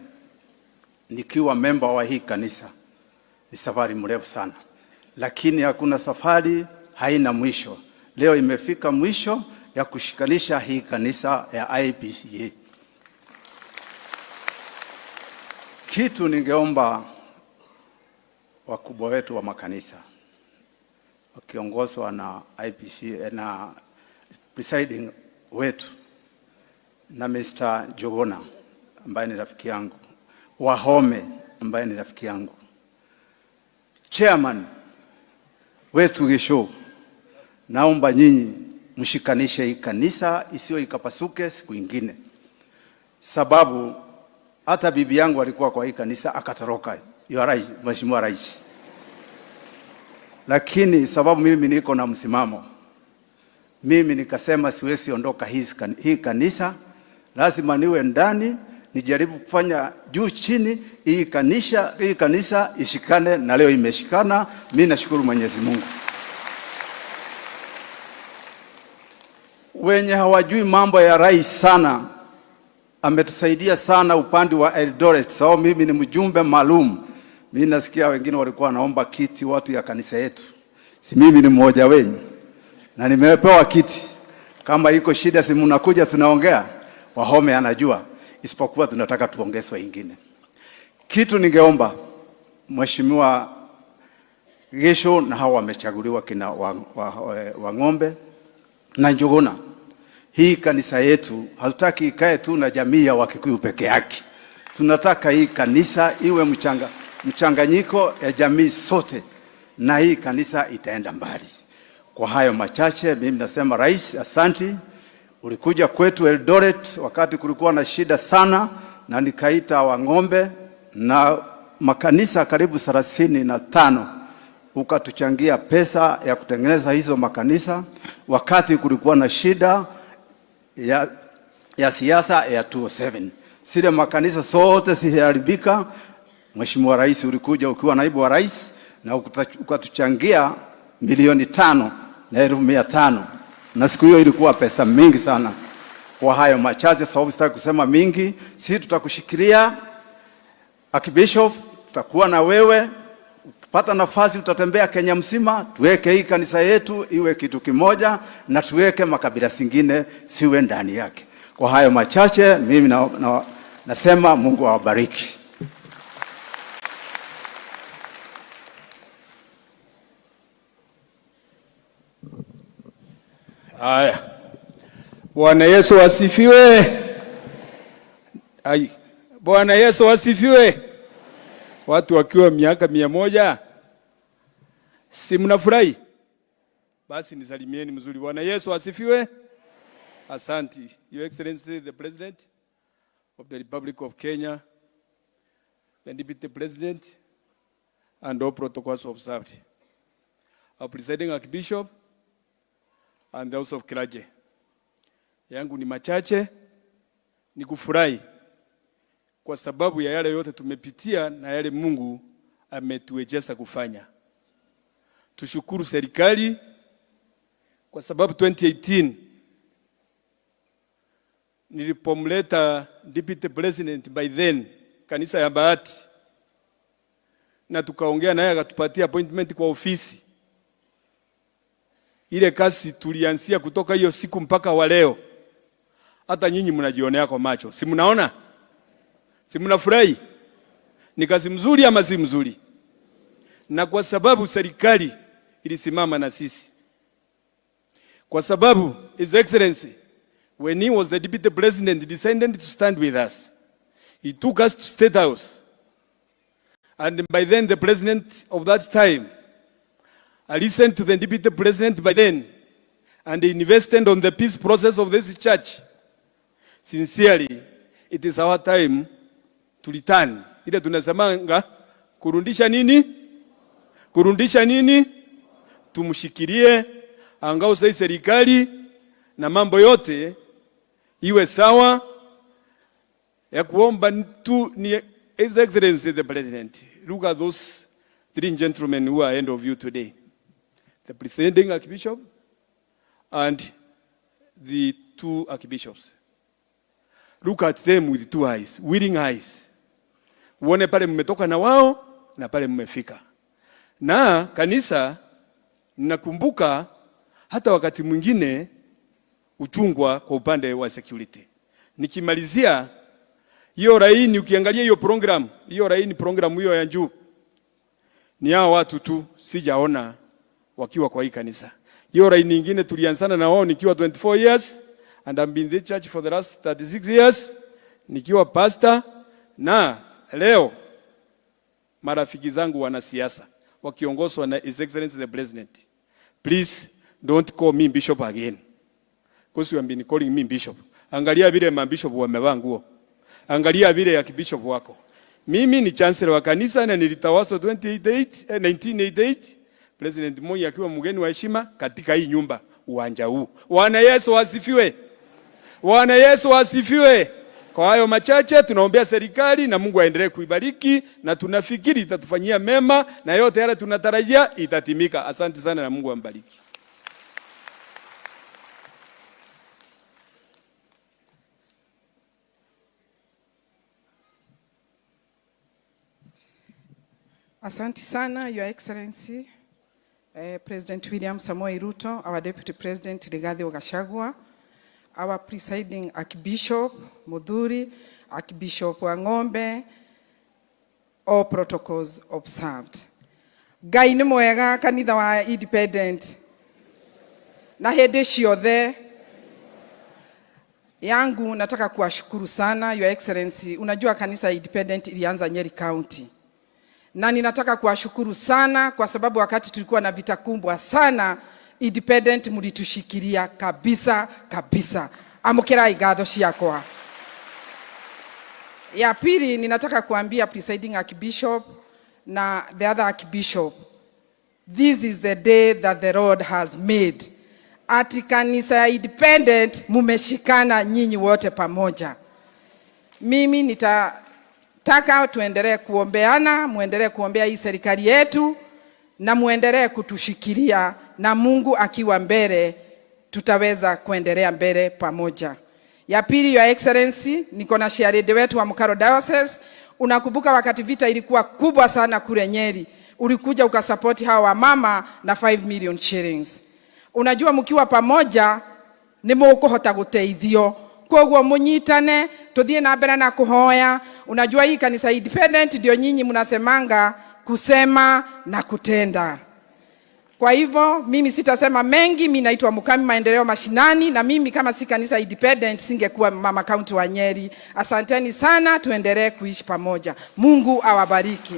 nikiwa member wa hii kanisa ni safari mrefu sana. Lakini hakuna safari haina mwisho. Leo imefika mwisho ya kushikanisha hii kanisa ya IPCA. Kitu ningeomba wakubwa wetu wa makanisa wakiongozwa na IPCA na presiding wetu na Mr. Jogona ambaye ni rafiki yangu, Wahome ambaye ni rafiki yangu, chairman wetu Gisho, naomba nyinyi mshikanishe hii kanisa isiyo ikapasuke siku nyingine. Sababu hata bibi yangu alikuwa kwa hii kanisa akatoroka. Mheshimiwa Rais. Lakini sababu mimi niko na msimamo, mimi nikasema siwezi ondoka hii kanisa, lazima niwe ndani nijaribu kufanya juu chini, hii kanisa ishikane, na leo imeshikana. Mimi nashukuru Mwenyezi Mungu. Wenye hawajui mambo ya rais sana, ametusaidia sana upande wa Eldoret. Sawa, mimi ni mjumbe maalum. Mimi nasikia wengine walikuwa wanaomba kiti watu ya kanisa yetu. Si mimi ni mmoja wenu. Na nimepewa kiti. Kama iko shida si mnakuja tunaongea. Wahome anajua. Isipokuwa tunataka tuongezwe ingine. Kitu ningeomba Mheshimiwa Gesho na hawa wamechaguliwa kina Wang'ombe na Njuguna. Hii kanisa yetu hatutaki ikae tu na jamii ya Wakikuyu peke yake. Tunataka hii kanisa iwe mchanganyiko ya jamii sote, na hii kanisa itaenda mbali. Kwa hayo machache mimi nasema rais, asanti. Ulikuja kwetu Eldoret wakati kulikuwa na shida sana, na nikaita Wang'ombe na makanisa karibu 35 ukatuchangia pesa ya kutengeneza hizo makanisa wakati kulikuwa na shida ya siasa ya 2007. Sile makanisa sote siharibika. Mheshimiwa Rais, ulikuja ukiwa naibu wa rais na ukatuchangia milioni 5,500. Na siku hiyo ilikuwa pesa mingi sana. Kwa hayo machache, sababu sitaki kusema mingi, sisi tutakushikilia Archbishop, tutakuwa na wewe. Ukipata nafasi utatembea Kenya mzima, tuweke hii kanisa yetu iwe kitu kimoja, na tuweke makabila singine siwe ndani yake. Kwa hayo machache mimi nasema Mungu awabariki. Haya. Bwana Yesu asifiwe. Bwana Yesu asifiwe. Watu wakiwa miaka 100, si mnafurahi? Basi nisalimieni mzuri. Bwana Yesu asifiwe. Asante. Your Excellency the President of the Republic of Kenya, the Deputy President, and all protocols observed. Our Presiding Archbishop and the House of Clergy. Yangu ni machache, ni kufurahi kwa sababu ya yale yote tumepitia na yale Mungu ametuwezesha kufanya. Tushukuru serikali kwa sababu 2018 nilipomleta Deputy President by then kanisa ya Bahati, na tukaongea naye akatupatia appointment kwa ofisi. Ile kazi tulianzia kutoka hiyo siku mpaka wa leo. Hata nyinyi mnajionea kwa macho. Si mnaona? Si mnafurahi? Ni kazi mzuri ama si mzuri? Na kwa sababu serikali ilisimama na sisi. Kwa sababu His Excellency, when he was the Deputy President, he decided to stand with us. He took us to State House. And by then the President of that time, I listened to the Deputy President by then, and he invested on the peace process of this church. Sincerely, it is our time to return. Ile tunasemanga kurundisha nini? Kurundisha nini? Tumshikilie angao sai serikali na mambo yote iwe sawa. Ya kuomba tu ni His Excellency the President. Look at those 3 gentlemen who are ahead of you today. The presiding Archbishop and the 2 Archbishops. Look at them with 2 eyes, willing eyes. Uone pale mmetoka na wao na pale mmefika. Na kanisa, ninakumbuka hata wakati mwingine uchungwa kwa upande wa security. Nikimalizia hiyo raini, ukiangalia hiyo program, hiyo raini program hiyo ya juu, ni hao watu tu sijaona wakiwa kwa hii kanisa. Hiyo raini nyingine tulianzana na wao nikiwa 24 years and I've been in the church for the last 36 years nikiwa pastor, na leo marafiki zangu wanasiasa wakiongozwa na His Excellency the President. Please don't call me bishop again, because you have been calling me bishop. Angalia vile mabishop wamevaa nguo. Angalia vile ya kibishop wako. Mimi ni chancellor wa kanisa na nilitawaswa 1988. President Moi akiwa mgeni wa heshima katika hii nyumba, uwanja huu. Bwana Yesu asifiwe. Bwana Yesu asifiwe. Kwa hayo machache tunaombea serikali na Mungu aendelee kuibariki, na tunafikiri itatufanyia mema na yote yale tunatarajia itatimika. Asante sana na Mungu ambariki. Asante sana, Your Excellency, President William Samoei Ruto, our Deputy President Rigathi Gachagua, our presiding Archbishop Mudhuri, Archbishop Wang'ombe, all protocols observed. Ngai nĩ mwega, kanitha wa independent. Na hĩndĩ ciothe yangu nataka kuwashukuru sana, Your Excellency. Unajua kanisa independent ilianza Nyeri County. Na ninataka kuwashukuru sana kwa sababu wakati tulikuwa na vita kubwa sana, independent mlitushikilia kabisa kabisa. Amukirai ngatho ciakwa. Ya pili ninataka kuambia presiding Archbishop na the other Archbishop, this is the day that the Lord has made. Ati kanisa ya independent mumeshikana nyinyi wote pamoja. Mimi nitataka tuendelee kuombeana, muendelee kuombea hii serikali yetu na muendelee kutushikilia, na Mungu akiwa mbele tutaweza kuendelea mbele pamoja. Ya pili, Your Excellency, niko na share wetu wa Mukaro Diocese. Unakumbuka wakati vita ilikuwa kubwa sana kule Nyeri, ulikuja ukasupporti hawa wamama na 5 million shillings. Unajua mkiwa pamoja ni mukuhota guteithio. Koguo munyitane, tuthie na mbere na kuhoya. Unajua hii kanisa independent ndio nyinyi mnasemanga kusema na kutenda. Kwa hivyo mimi sitasema mengi. Mimi naitwa Mukami Maendeleo Mashinani, na mimi kama si kanisa independent singekuwa mama county wa Nyeri. Asanteni sana, tuendelee kuishi pamoja. Mungu awabariki.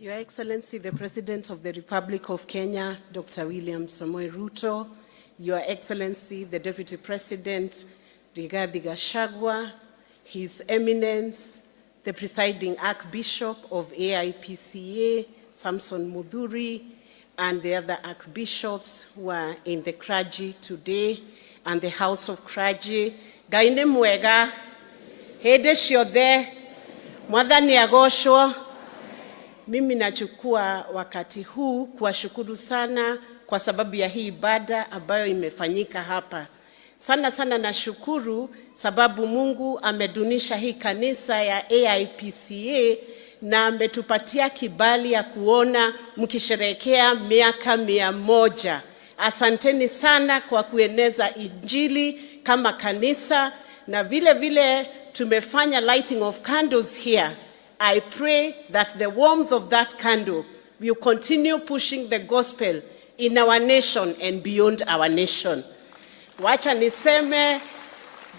Your Excellency, the President of the Republic of Kenya, Dr. William Samoei Ruto, Your Excellency, the Deputy President, Rigathi Gachagua, His Eminence, the Presiding Archbishop of AIPCA, Samson Mudhuri, and the other archbishops who are in the clergy today, and the House of Clergy. Gaine mwega, hede shiothe, mwathani agoshwo. Mimi nachukua wakati huu kuwashukuru sana kwa sababu ya hii ibada ambayo imefanyika hapa. Sana sana nashukuru sababu Mungu amedunisha hii kanisa ya AIPCA na ametupatia kibali ya kuona mkisherehekea miaka 100. Asanteni sana kwa kueneza injili kama kanisa, na vile vile tumefanya lighting of candles here. I pray that the warmth of that candle will continue pushing the gospel in our nation and beyond our nation. Wacha niseme,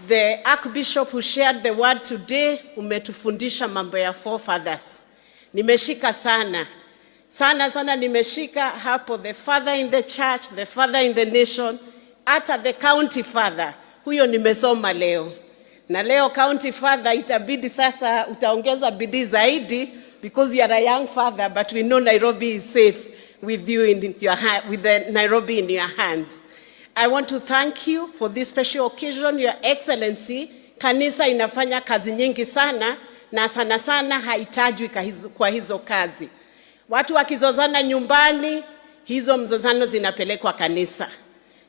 the Archbishop who shared the word today umetufundisha mambo ya forefathers. Nimeshika sana. Sana sana nimeshika hapo, the father in the church, the father in the nation, hata the county father. Huyo nimesoma leo. Na leo county father itabidi sasa utaongeza bidii zaidi, because you are a young father, but we know Nairobi is safe with you in your hand, with the Nairobi in your hands. I want to thank you for this special occasion, Your Excellency. Kanisa inafanya kazi nyingi sana, na sana sana haitajwi kwa hizo kazi. Watu wakizozana nyumbani, hizo mzozano zinapelekwa kanisa.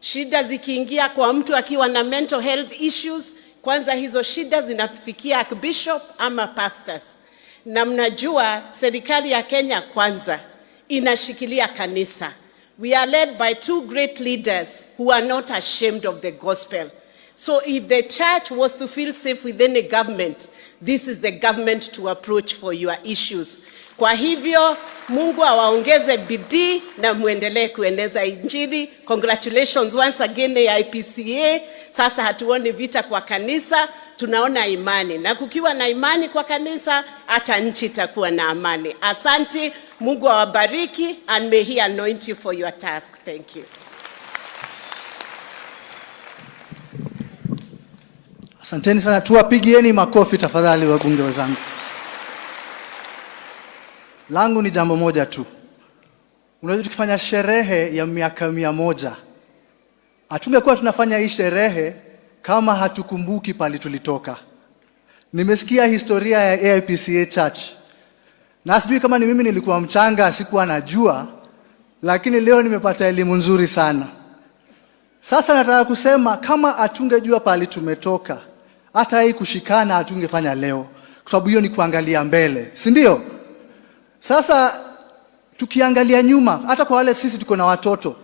Shida zikiingia kwa mtu akiwa na mental health issues, kwanza hizo shida zinafikia archbishop ama pastors. Na mnajua serikali ya Kenya kwanza inashikilia kanisa. We are led by 2 great leaders who are not ashamed of the gospel. So if the church was to feel safe within a government, this is the government to approach for your issues. Kwa hivyo, Mungu awaongeze bidii na muendelee kueneza injili. Congratulations once again AIPCA. Sasa hatuoni vita kwa kanisa, tunaona imani. Na kukiwa na imani kwa kanisa, hata nchi itakuwa na amani. Asante, Mungu awabariki, and may he anoint you for your task. Thank you. Asanteni sana, tuwapigieni makofi tafadhali wabunge wenzangu. Langu ni jambo moja tu. Unajua tukifanya sherehe ya miaka 100, hatungekuwa tunafanya hii sherehe kama hatukumbuki pali tulitoka. Nimesikia historia ya AIPCA Church. Na sijui kama ni mimi nilikuwa mchanga, sikuwa najua, lakini leo nimepata elimu nzuri sana. Sasa nataka kusema kama hatungejua pali tumetoka, hata hii kushikana hatungefanya leo, kwa sababu hiyo ni kuangalia mbele, si ndio? Sasa tukiangalia nyuma, hata kwa wale sisi tuko na watoto,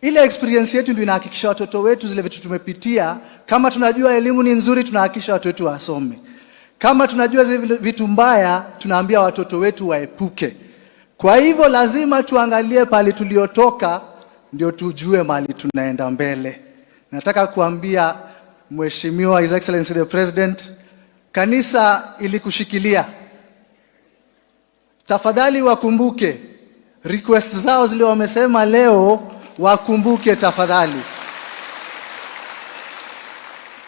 ile experience yetu ndio inahakikisha watoto wetu zile vitu tumepitia. Kama tunajua elimu ni nzuri, tunahakikisha watoto wetu wasome. Kama tunajua zile vitu mbaya, tunaambia watoto wetu waepuke. Kwa hivyo lazima tuangalie pali tuliotoka, ndio tujue mali tunaenda mbele. Nataka kuambia Mheshimiwa His Excellency the President, kanisa ilikushikilia. Tafadhali wakumbuke request zao zile wamesema leo, wakumbuke tafadhali.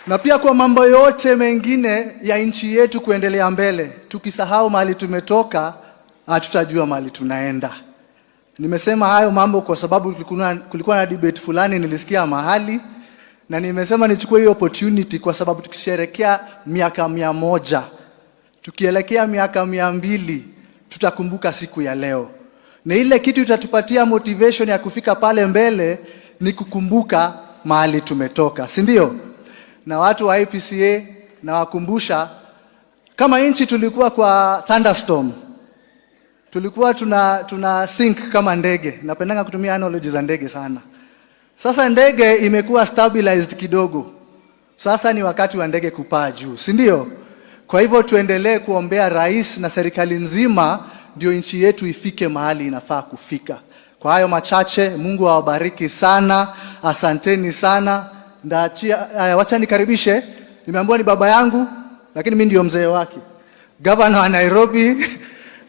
Na pia kwa mambo yote mengine ya nchi yetu kuendelea mbele, tukisahau mahali tumetoka, hatutajua mahali tunaenda. Nimesema hayo mambo kwa sababu kulikuwa na debate fulani nilisikia mahali, na nimesema nichukue hiyo opportunity kwa sababu tukisherehekea miaka 100, tukielekea miaka 200, tutakumbuka siku ya leo. Na ile kitu itatupatia motivation ya kufika pale mbele ni kukumbuka mahali tumetoka, si ndio? Na watu wa IPCA na wakumbusha, kama nchi tulikuwa kwa thunderstorm, tulikuwa tuna think kama ndege. Napendanga kutumia analogy za ndege sana. Sasa ndege imekuwa stabilized kidogo. Sasa ni wakati wa ndege kupaa juu, si ndio? Kwa hivyo tuendelee kuombea rais na serikali nzima ndio nchi yetu ifike mahali inafaa kufika. Kwa hayo machache, Mungu awabariki sana. Asanteni sana. Wacha nikaribishe, nimeambiwa ni baba yangu, lakini mimi ndio mzee wake, Governor wa Nairobi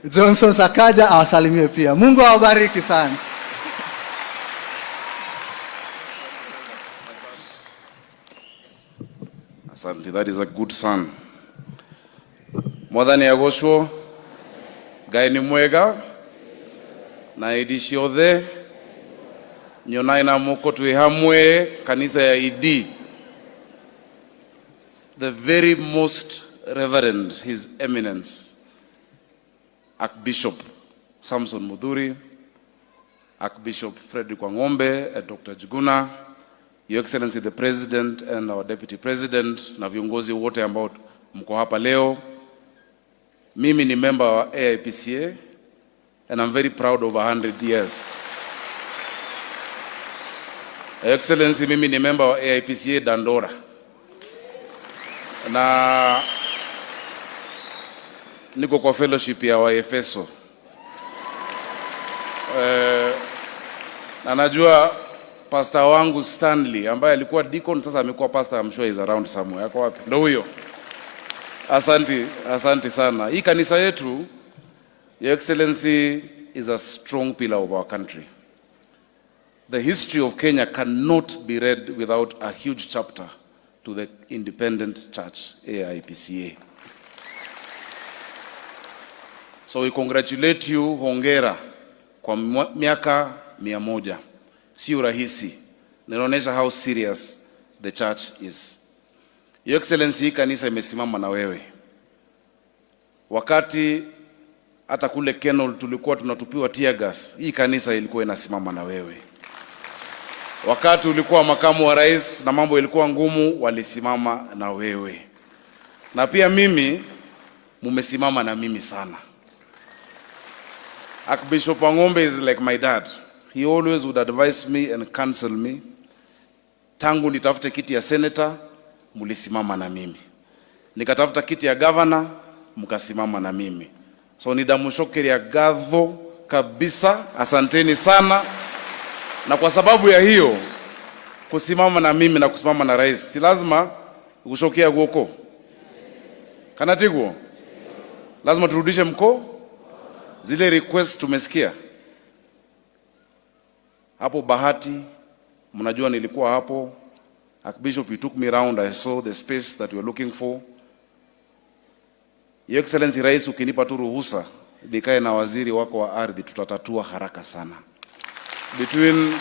Johnson Sakaja, awasalimie pia. Mungu awabariki sana. Asante, that is a good son. Mwathani agocwo, Ngai ni mwega, na idi ciothe nyonai na moko twi hamwe kanisa ya ID. The very most reverend His Eminence Archbishop Samson Mudhuri, Archbishop Frederick Wangombe, Dr. Juguna, Your Excellency the President and our Deputy President, na viongozi wote ambao mko hapa leo. Mimi ni member wa AIPCA and I'm very proud of 100 years. Your Excellency, mimi ni member wa AIPCA Dandora. Na niko kwa fellowship ya Waefeso. Na najua pastor wangu Stanley ambaye alikuwa deacon sasa amekuwa pastor, I'm sure is around somewhere. Yako wapi? Ndio huyo. Asante sana. Hii kanisa yetu, Your Excellency, is a strong pillar of our country. The history of Kenya cannot be read without a huge chapter to the independent church, AIPCA. So we congratulate you, hongera, kwa miaka 100. Sio rahisi. Inaonyesha how serious the church is. Your Excellency, kanisa imesimama na wewe. Wakati hata kule Kenol tulikuwa tunatupiwa tear gas, hii kanisa ilikuwa inasimama na wewe. Wakati ulikuwa makamu wa rais na mambo ilikuwa ngumu, walisimama na wewe. Na pia mimi, mumesimama na mimi sana. Archbishop Wangombe is like my dad. He always would advise me and counsel me. Tangu nitafute kiti ya senator, mulisimama na mimi. Nikatafuta kiti ya governor, mukasimama na mimi. So nidamushokeri ya gadho kabisa, asanteni sana. Na kwa sababu ya hiyo, kusimama na mimi na kusimama na rais, si lazima kushokea guoko. Kanatiguo? Lazima turudishe mko? Zile request tumesikia. Hapo Bahati, mnajua nilikuwa hapo. Archbishop, you took me around, I saw the space that you were looking for. Your Excellency, rais ukinipa tu ruhusa, nikae na waziri wako wa ardhi, tutatatua haraka sana. between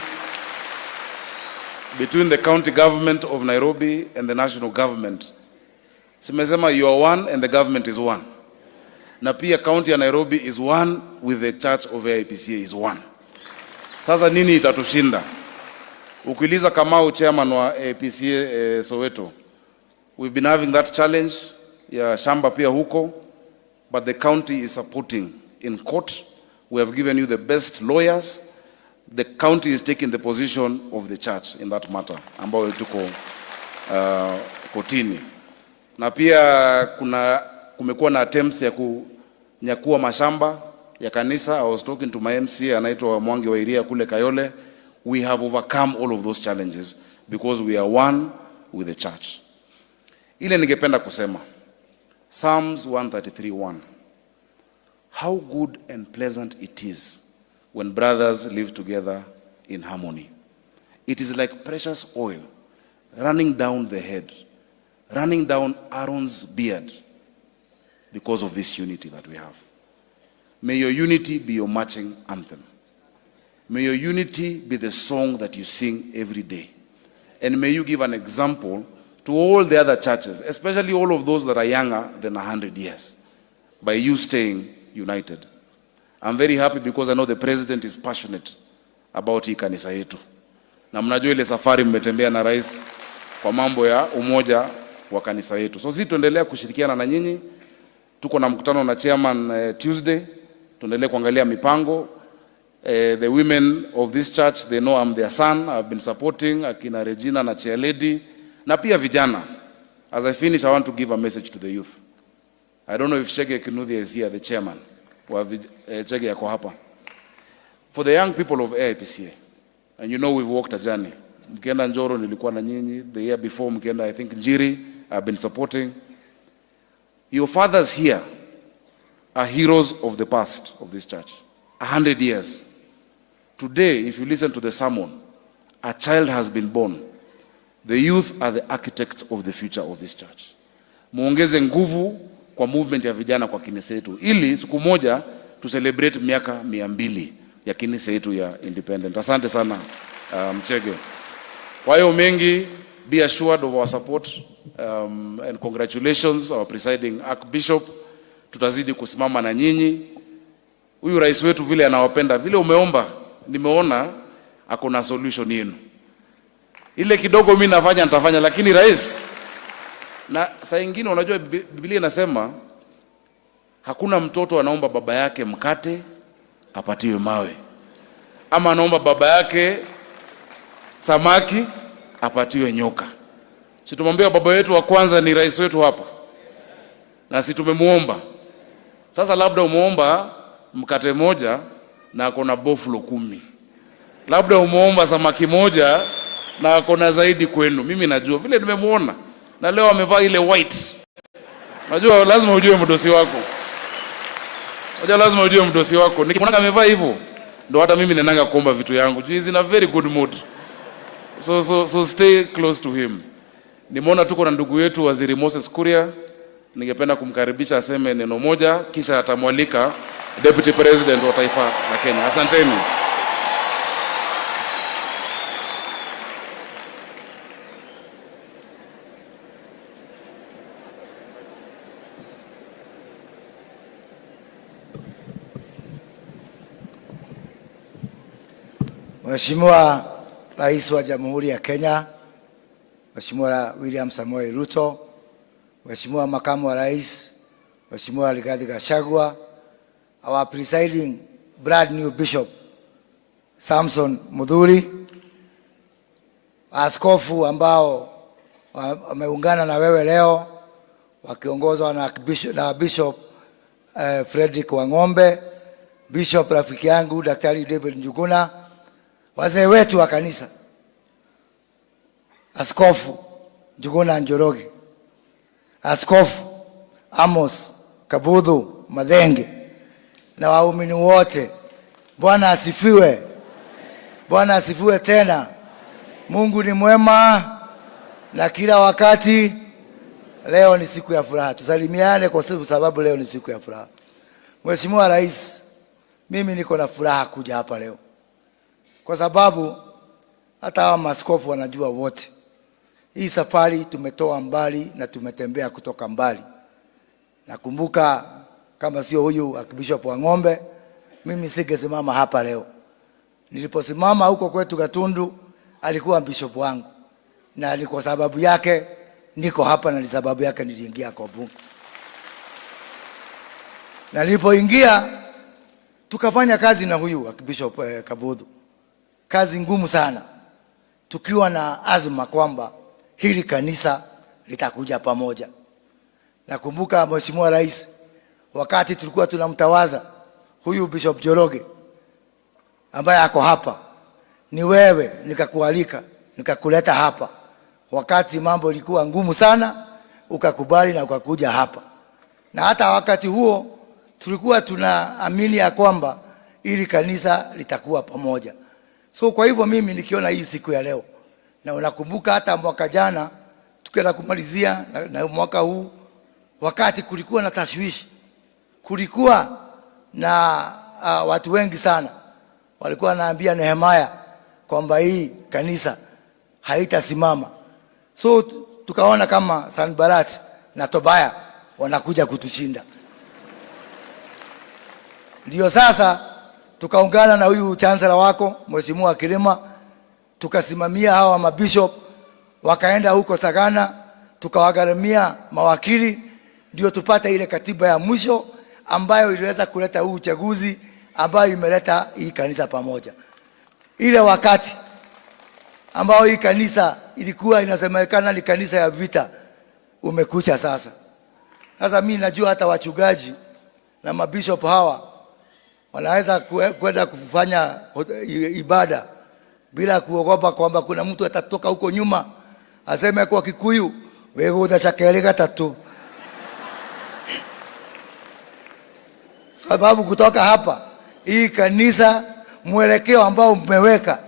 the county government of Nairobi and the national government. Simesema you are one and the government is one. Na pia county ya Nairobi is one with the church of AIPCA is one. Sasa nini itatushinda? Ukiliza Kamau, chairman wa AIPCA Soweto, we've been having that challenge ya shamba pia huko, but the county is supporting in court. We have given you the best lawyers. The county is taking the position of the church in that matter ambayo tuko kotini. Na pia kumekuwa na attempts ya kunyakua mashamba ya kanisa. I was talking to my MCA anaitwa Mwangi wa Iria kule Kayole. We have overcome all of those challenges because we are one with the church. Ile ningependa kusema Psalms 133:1. How good and pleasant it is when brothers live together in harmony. It is like precious oil running down the head, running down Aaron's beard because of this unity that we have. May your unity be your marching anthem. May your unity be the song that you sing every day. And may you give an example to all the other churches, especially all of those that are younger than 100 years, by you staying united. I'm very happy because I know the president is passionate about hii kanisa yetu. Na mnajua ile safari mmetembea na rais kwa mambo ya umoja wa kanisa yetu. So sisi tuendelea kushirikiana na nyinyi. Tuko na mkutano na chairman Tuesday. Tuendelee kuangalia mipango. The women of this church, they know I'm their son. I've been supporting akina Regina na chair lady. Na pia vijana. As I finish, I want to give a message to the youth. I don't know if Shege Kinuthia is here, the chairman. Chege yako hapa. For the young people of AIPCA, and you know we've walked a journey. Mkienda Njoro nilikuwa na nyinyi. The year before mkienda, I think Njiri, I've been supporting. Your fathers here are heroes of the past of this church. 100 years. Today, if you listen to the sermon, a child has been born. The youth are the architects of the future of this church. Muongeze nguvu kwa movement ya vijana kwa kanisa yetu, ili siku moja tu celebrate miaka 200 ya kanisa yetu ya independent. Asante sana Mchege. Kwa hiyo mengi, be assured of our support and congratulations our presiding Archbishop. Tutazidi kusimama na nyinyi. Huyu rais wetu vile anawapenda, vile umeomba, nimeona akona solution yenu. Ile kidogo mimi nitafanya, lakini rais, na saa nyingine unajua Biblia inasema hakuna mtoto anaomba baba yake mkate apatiwe mawe, ama anaomba baba yake samaki apatiwe nyoka. Si tumwambia baba wetu wa kwanza ni rais wetu hapa, na si tumemuomba. Sasa labda umuomba mkate moja na akona buffalo 10, labda umuomba samaki moja na akona zaidi kwenu. Mimi najua vile nimemuona, na leo amevaa ile white. Najua lazima ujue mdosi wako. Najua lazima ujue mdosi wako. Nikimwona amevaa hivyo, ndo hata mimi nenanga kuomba vitu yangu. He's in a very good mood. So stay close to him. Nimeona tuko na ndugu yetu Waziri Moses Kuria. Ningependa kumkaribisha aseme neno moja, kisha atamwalika Deputy President wa taifa la Kenya. Asanteni. Mheshimiwa Rais wa Jamhuri ya Kenya, Mheshimiwa William Samoei Ruto, Mheshimiwa Makamu wa Rais, Mheshimiwa Rigathi Gachagua, our presiding brand new Bishop Samson Mudhuri, askofu ambao wameungana na wewe leo wakiongozwa na Bishop Frederick Wang'ombe, Bishop rafiki yangu Daktari David Njuguna, wazee wetu wa kanisa, Askofu Njuguna Njoroge, Askofu Amos Kabudhu Madhenge, na waumini wote. Bwana asifiwe. Bwana asifiwe tena. Mungu ni mwema na kila wakati. Leo ni siku ya furaha. Tusalimiane kwa sababu leo ni siku ya furaha. Mheshimiwa Rais, mimi niko na furaha kuja hapa leo. kwa sababu hata hawa maaskofu wanajua wote. Hii safari tumetoa mbali na tumetembea kutoka mbali. Nakumbuka kama sio huyu Archbishop wa Ng'ombe, mimi singesimama hapa leo. Niliposimama huko kwetu Gatundu, alikuwa bishop wangu. Na alikuwa sababu yake niko hapa, na sababu yake niliingia kwa bunge. Na nilipoingia tukafanya kazi na huyu Archbishop Kabudhu. Kazi ngumu sana. Tukiwa na azma kwamba hili kanisa litakuja pamoja. Nakumbuka Mheshimiwa Rais, wakati tulikuwa tunamtawaza huyu Bishop Joroge ambaye ako hapa, ni wewe nikakualika, nikakuleta hapa. Wakati mambo ilikuwa ngumu sana, ukakubali na ukakuja hapa. Na hata wakati huo tulikuwa tunaamini ya kwamba ili kanisa litakuwa pamoja. So kwa hivyo mimi nikiona hii siku ya leo, na unakumbuka hata mwaka jana tukienda kumalizia na mwaka huu, wakati kulikuwa na tashwishi, kulikuwa na watu wengi sana walikuwa wanaambia Nehemia kwamba hii kanisa haitasimama. So tukaona kama Sanbalat na Tobaya wanakuja kutushinda. Ndio sasa tukaungana na huyu chancellor wako Mheshimiwa Kirima, tukasimamia hawa mabishop, wakaenda huko Sagana, tukawagharamia mawakili, ndio tupate ile katiba ya mwisho ambayo iliweza kuleta huu uchaguzi ambayo imeleta hii kanisa pamoja. Ile wakati ambao hii kanisa ilikuwa inasemekana ni kanisa ya vita umekucha sasa. Sasa mimi najua hata wachungaji na mabishop hawa wanaweza kwenda kufanya ibada bila kuogopa kwamba kuna mtu atatoka huko nyuma aseme kwa Kikuyu, wewe utachakele gatatu. Sababu kutoka hapa hii kanisa mwelekeo ambao mmeweka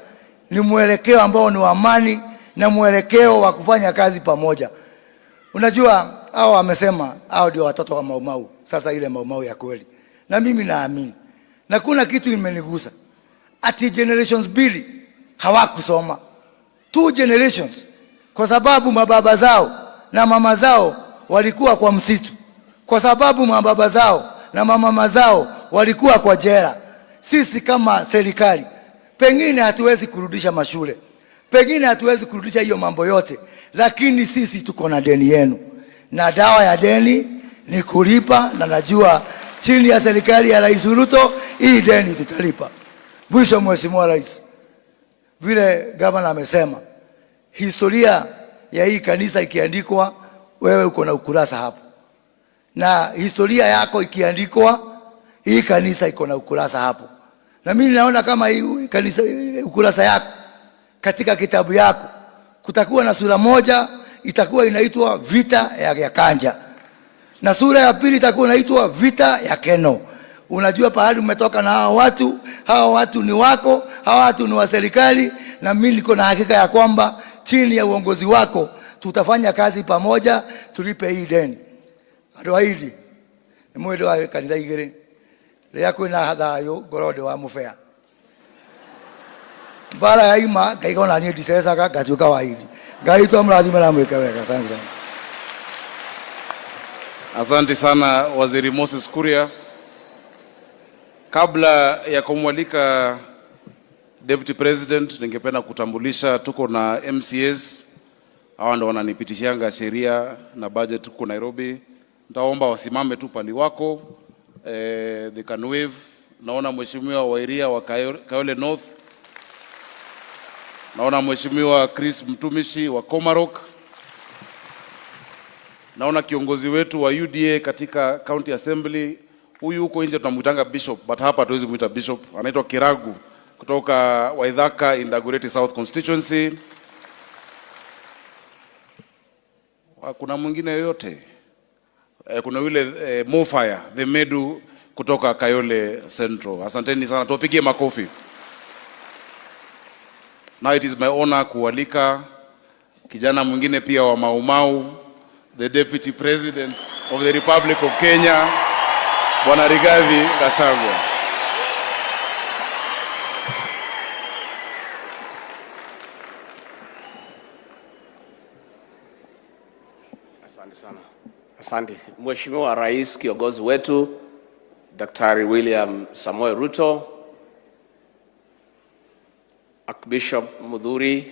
ni mwelekeo ambao ni wa amani na mwelekeo wa kufanya kazi pamoja. Unajua hao wamesema hao ndio watoto wa Maumau. Sasa ile Maumau ya kweli. Na mimi naamini. Na kuna kitu imenigusa. Ati generations mbili hawakusoma. 2 generations. Kwa sababu mababa zao na mama zao walikuwa kwa msitu. Kwa sababu mababa zao na mama zao walikuwa kwa jela. Sisi kama serikali pengine hatuwezi kurudisha mashule, pengine hatuwezi kurudisha hiyo mambo yote, lakini sisi tuko na deni yenu, na dawa ya deni ni kulipa, na najua chini ya serikali ya Rais Ruto hii deni tutalipa. Mwisho, Mheshimiwa Rais, vile gavana amesema, historia ya hii kanisa ikiandikwa, wewe uko na ukurasa hapo, na historia yako ikiandikwa, hii kanisa iko na ukurasa hapo. Na mimi naona kama hii kanisa ukurasa yako katika kitabu yako kutakuwa na sura moja itakuwa inaitwa vita ya Kanja, na sura ya pili itakuwa inaitwa vita ya Keno. Unajua pahali umetoka na hawa watu ni wako, hawa watu ni wa serikali, na mimi niko na hakika ya kwamba chini ya uongozi wako tutafanya kazi pamoja, tulipe hii deni. Ado hili ni mwendo wa kanisa igere ria kwina hathayo ngorode wa mufea bara ya ima ngaigona ni ndicecaga ngatuika waidi ngai tu amrathime na mweke wega. Asante sana. Asante sana Waziri Moses Kuria. Kabla ya kumwalika Deputy President, ningependa kutambulisha tuko na MCAs. Hawa ndio wananipitishianga sheria na budget tuko Nairobi. Nitaomba wasimame tu pali wako. They can wave. Naona Mheshimiwa Wairia wa Kayole North. Naona Mheshimiwa Chris Mtumishi wa Komarok. Naona kiongozi wetu wa UDA katika County Assembly. Huyu huko nje tunamwitanga Bishop, but hapa hatuwezi kumuita Bishop. Anaitwa Kiragu kutoka Waithaka in Dagoretti South Constituency. Kuna mwingine yoyote? Kuna yule Mofire, the Medu kutoka Kayole Central. Asanteni sana, tupigie makofi. Now it is my honor kualika kijana mwingine pia wa Maumau, the Deputy President of the Republic of Kenya, Bwana Rigathi Gachagua. Asante sana. Asante. Mheshimiwa Rais, kiongozi wetu Daktari William Samoei Ruto, Archbishop Mudhuri,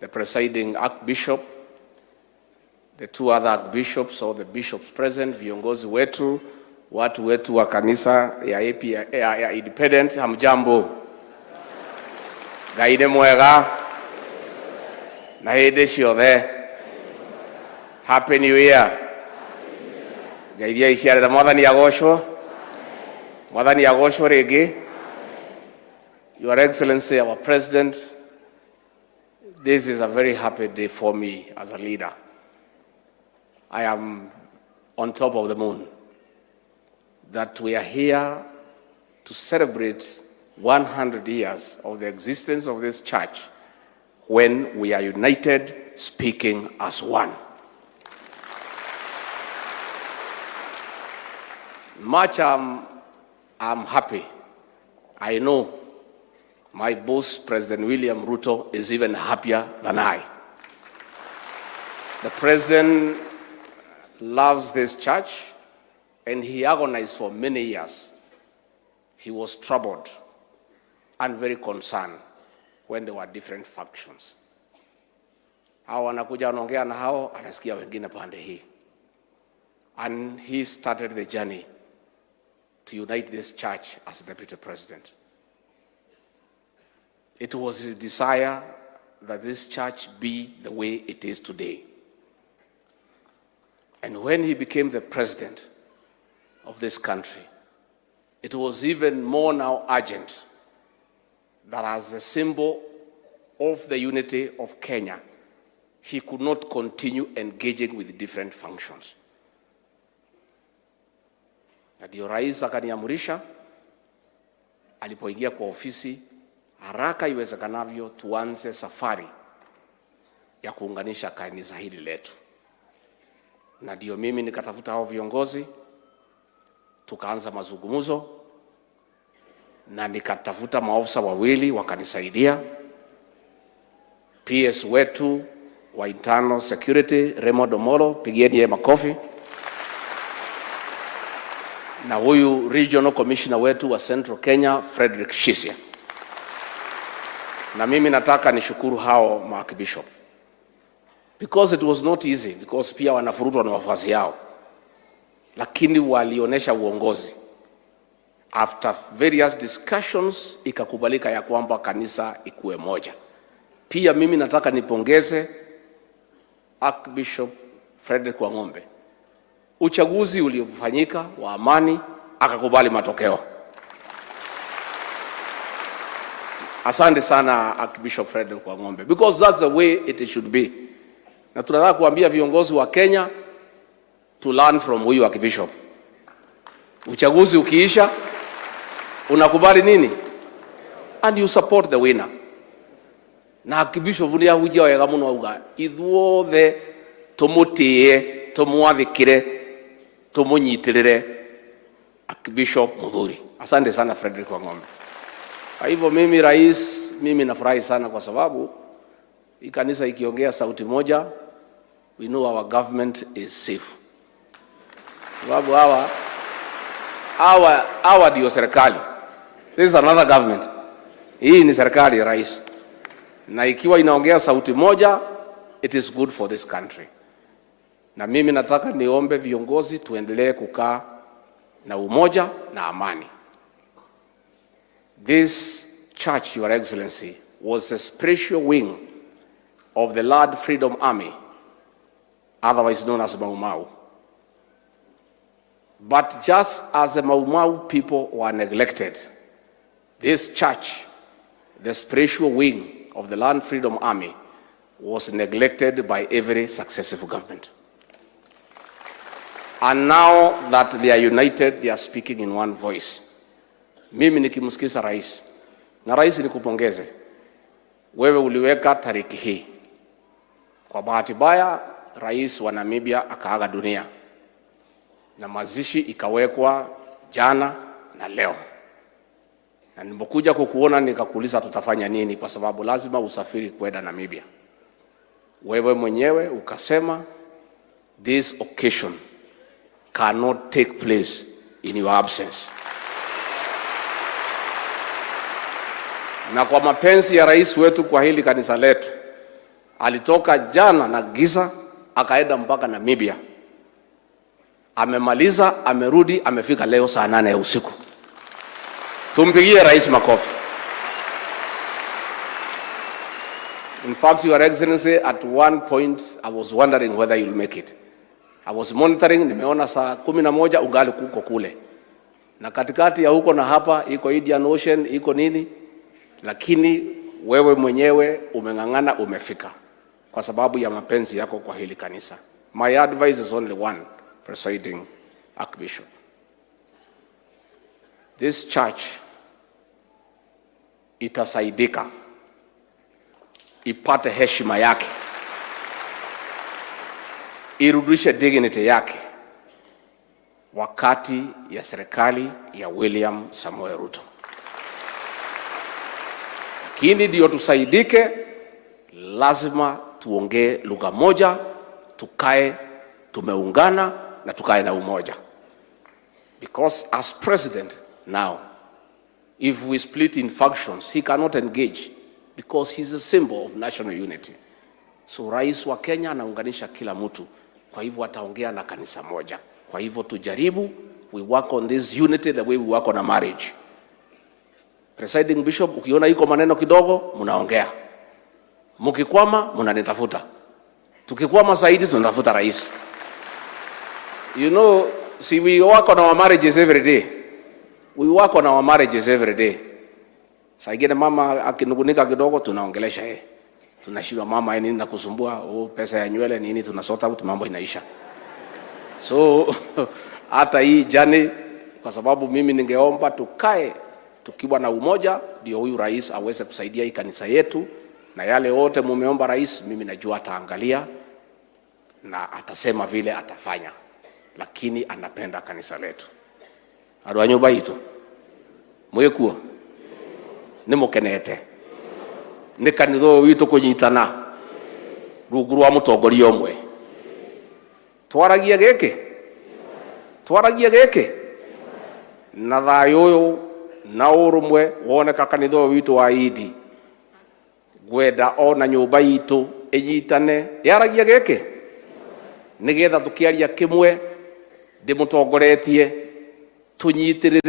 the presiding Archbishop, the two other archbishops or the bishops present, viongozi wetu, watu wetu wa kanisa ya independent, hamjambo. Gaide mwega. Na hede ciothe. Happy New Year. Gaidia iciarĩra mwathani agocwo. Mwathani agocwo rĩngĩ. Your Excellency, our President, this is a very happy day for me as a leader. I am on top of the moon that we are here to celebrate 100 years of the existence of this church when we are united, speaking as one. Much I'm happy. I know my boss, President William Ruto, is even happier than I. The President loves this church, and he agonized for many years. He was troubled and very concerned when there were different factions. Hao wanakuja wanaongea na hao, anasikia wengine pande hii. And he started the journey to unite this church as Deputy President. It was his desire that this church be the way it is today. And when he became the president of this country, it was even more now urgent that as a symbol of the unity of Kenya, he could not continue engaging with different functions. Na ndio rais akaniamurisha alipoingia kwa ofisi, haraka iwezekanavyo tuanze safari ya kuunganisha kanisa hili letu. Na ndio mimi nikatafuta hao viongozi, tukaanza mazungumzo, na nikatafuta maofisa wawili wakanisaidia. PS wetu wa internal security Raymond Omolo, pigieni yeye makofi. Na huyu regional commissioner wetu wa Central Kenya Frederick Shisia. Na mimi nataka nishukuru hao maarchbishop, because it was not easy, because pia wanafurutwa na wafuasi yao, lakini walionyesha uongozi. After various discussions ikakubalika ya kwamba kanisa ikuwe moja. Pia mimi nataka nipongeze Archbishop Frederick Wang'ombe. Uchaguzi uliofanyika wa amani, akakubali matokeo. Asante sana Archbishop Frederick Wang'ombe, because that's the way it should be. Na tunataka kuambia viongozi wa Kenya to learn from huyu Archbishop. Uchaguzi ukiisha, unakubali nini? And you support the winner. Na Archbishop ni ahujia wega muno auga ithuothe tumutie, tumwathikire, tumunyitirire Archbishop Mudhuri. Asante sana Frederick Wang'ombe. Kwa hivyo mimi rais, mimi nafurahi sana kwa sababu hii kanisa ikiongea sauti moja, we know our government is safe. Sababu hawa ndio serikali. This is another government. Hii ni serikali ya rais. Na ikiwa inaongea sauti moja, it is good for this country. Na mimi nataka niombe viongozi tuendelee kukaa na umoja na amani. This church, Your Excellency, was a spiritual wing of the Lord Freedom Army, otherwise known as Mau Mau. But just as the Mau Mau people were neglected, this church, the spiritual wing of the Land Freedom Army, was neglected by every successive government. And now that they are united, they are speaking in one voice. Mimi nikimsikiza rais, na rais nikupongeze, wewe uliweka tariki hii. Kwa bahati mbaya, rais wa Namibia akaaga dunia, na mazishi ikawekwa jana na leo. Na nilipokuja kukuona nikakuuliza tutafanya nini, kwa sababu lazima usafiri kwenda Namibia. Wewe mwenyewe ukasema this occasion cannot take place in your absence. Na kwa mapenzi ya rais wetu kwa hili kanisa letu, alitoka jana na giza akaenda mpaka Namibia. Amemaliza, amerudi, amefika leo saa 8 ya usiku. Tumpigie rais makofi. In fact, Your Excellency, at one point I was wondering whether you'll make it. I was monitoring, nimeona saa 11 ugali kuko kule. Na katikati ya huko na hapa iko Indian Ocean, iko nini? Lakini wewe mwenyewe umeng'ang'ana, umefika kwa sababu ya mapenzi yako kwa hili kanisa. My advice is only one, Presiding Archbishop. This church itasaidika, ipate heshima yake, irudishe dignity yake wakati ya serikali ya William Samoei Ruto. Lakini ndio tusaidike, lazima tuongee lugha moja, tukae tumeungana na tukae na umoja. Because as president now, if we split in functions, he cannot engage because he's a symbol of national unity. So rais wa Kenya anaunganisha kila mtu, kwa hivyo ataongea na kanisa moja. Kwa hivyo tujaribu, we work on this unity the way we work on a marriage. Presiding Bishop, ukiona iko maneno kidogo, munaongea. Mukikwama, munanitafuta. Tukikwama zaidi, tunatafuta rais. You know, see, we work on our marriages every day. We work on our marriages every day. Saa ingine mama akinugunika kidogo, tunaongelesha yeye. Tunashiwa mama nini na kusumbua, pesa ya nywele nini, tunasota out, mambo inaisha. So hata hii jani, kwa sababu mimi ningeomba tukae tukiwa na umoja, ndio huyu rais aweze kusaidia hii kanisa yetu, na yale yote mumeomba rais, mimi najua ataangalia na atasema vile atafanya, lakini anapenda kanisa letu. Arwa nyumba itu mwekuo nimukenete ni kanitho witu kunyitana rungu rwa mutongoria omwe twaragia geke na thayo uyu na urumwe woneka kanitho witu wa idi gwenda ona nyumba itu inyitane yaragia geke nigetha tukiaria kimwe ndimutongoretie tunyitirire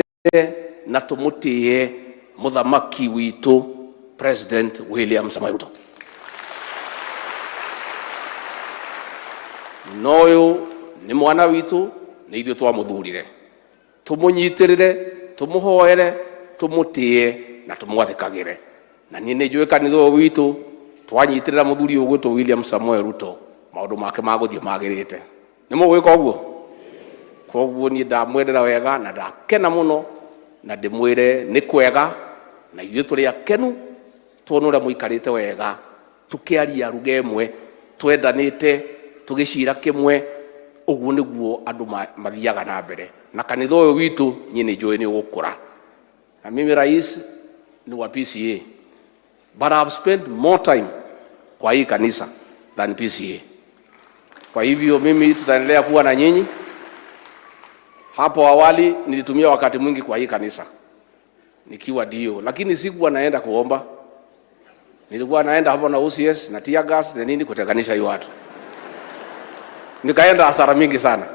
na tumutie muthamaki witu President William Samoei Ruto. Noyo ni mwana witu ni ithuĩ twamuthurire, tumunyitirire, tumuhoere, tumutie na tumwathikagire. Na niĩ nĩ njũĩ kanitha witu twanyitirira muthuri ũyũ gwĩtwo William Samoei Ruto, maũndũ make magũthiĩ magĩrĩte. Nĩ mũgwĩka ũguo? Koguo niĩ ndamwendera wega na ndakena mũno na ndĩmwĩre nĩ kwega na ithuĩ tũrĩ akenu tuona ũrĩa mũikarĩte wega tukiaria lugha ĩmwe twendanĩte tũgĩcira kĩmwe. Ũguo nĩguo andũ mathiaga na mbere na kanitha ũyũ witũ niĩ nĩ njũĩ nĩ ũgũkũra. Na mimi rais ni wa PCA, but I have spent more time kwa hii kanisa than PCA. Kwa hivyo mimi tutaendelea kuwa na nyinyi. Hapo awali nilitumia wakati mwingi kwa hii kanisa nikiwa dio, lakini sikuwa naenda kuomba. Nilikuwa naenda hapo na OCS na tear gas na nini kutenganisha hiyo watu. Nikaenda hasara mingi sana.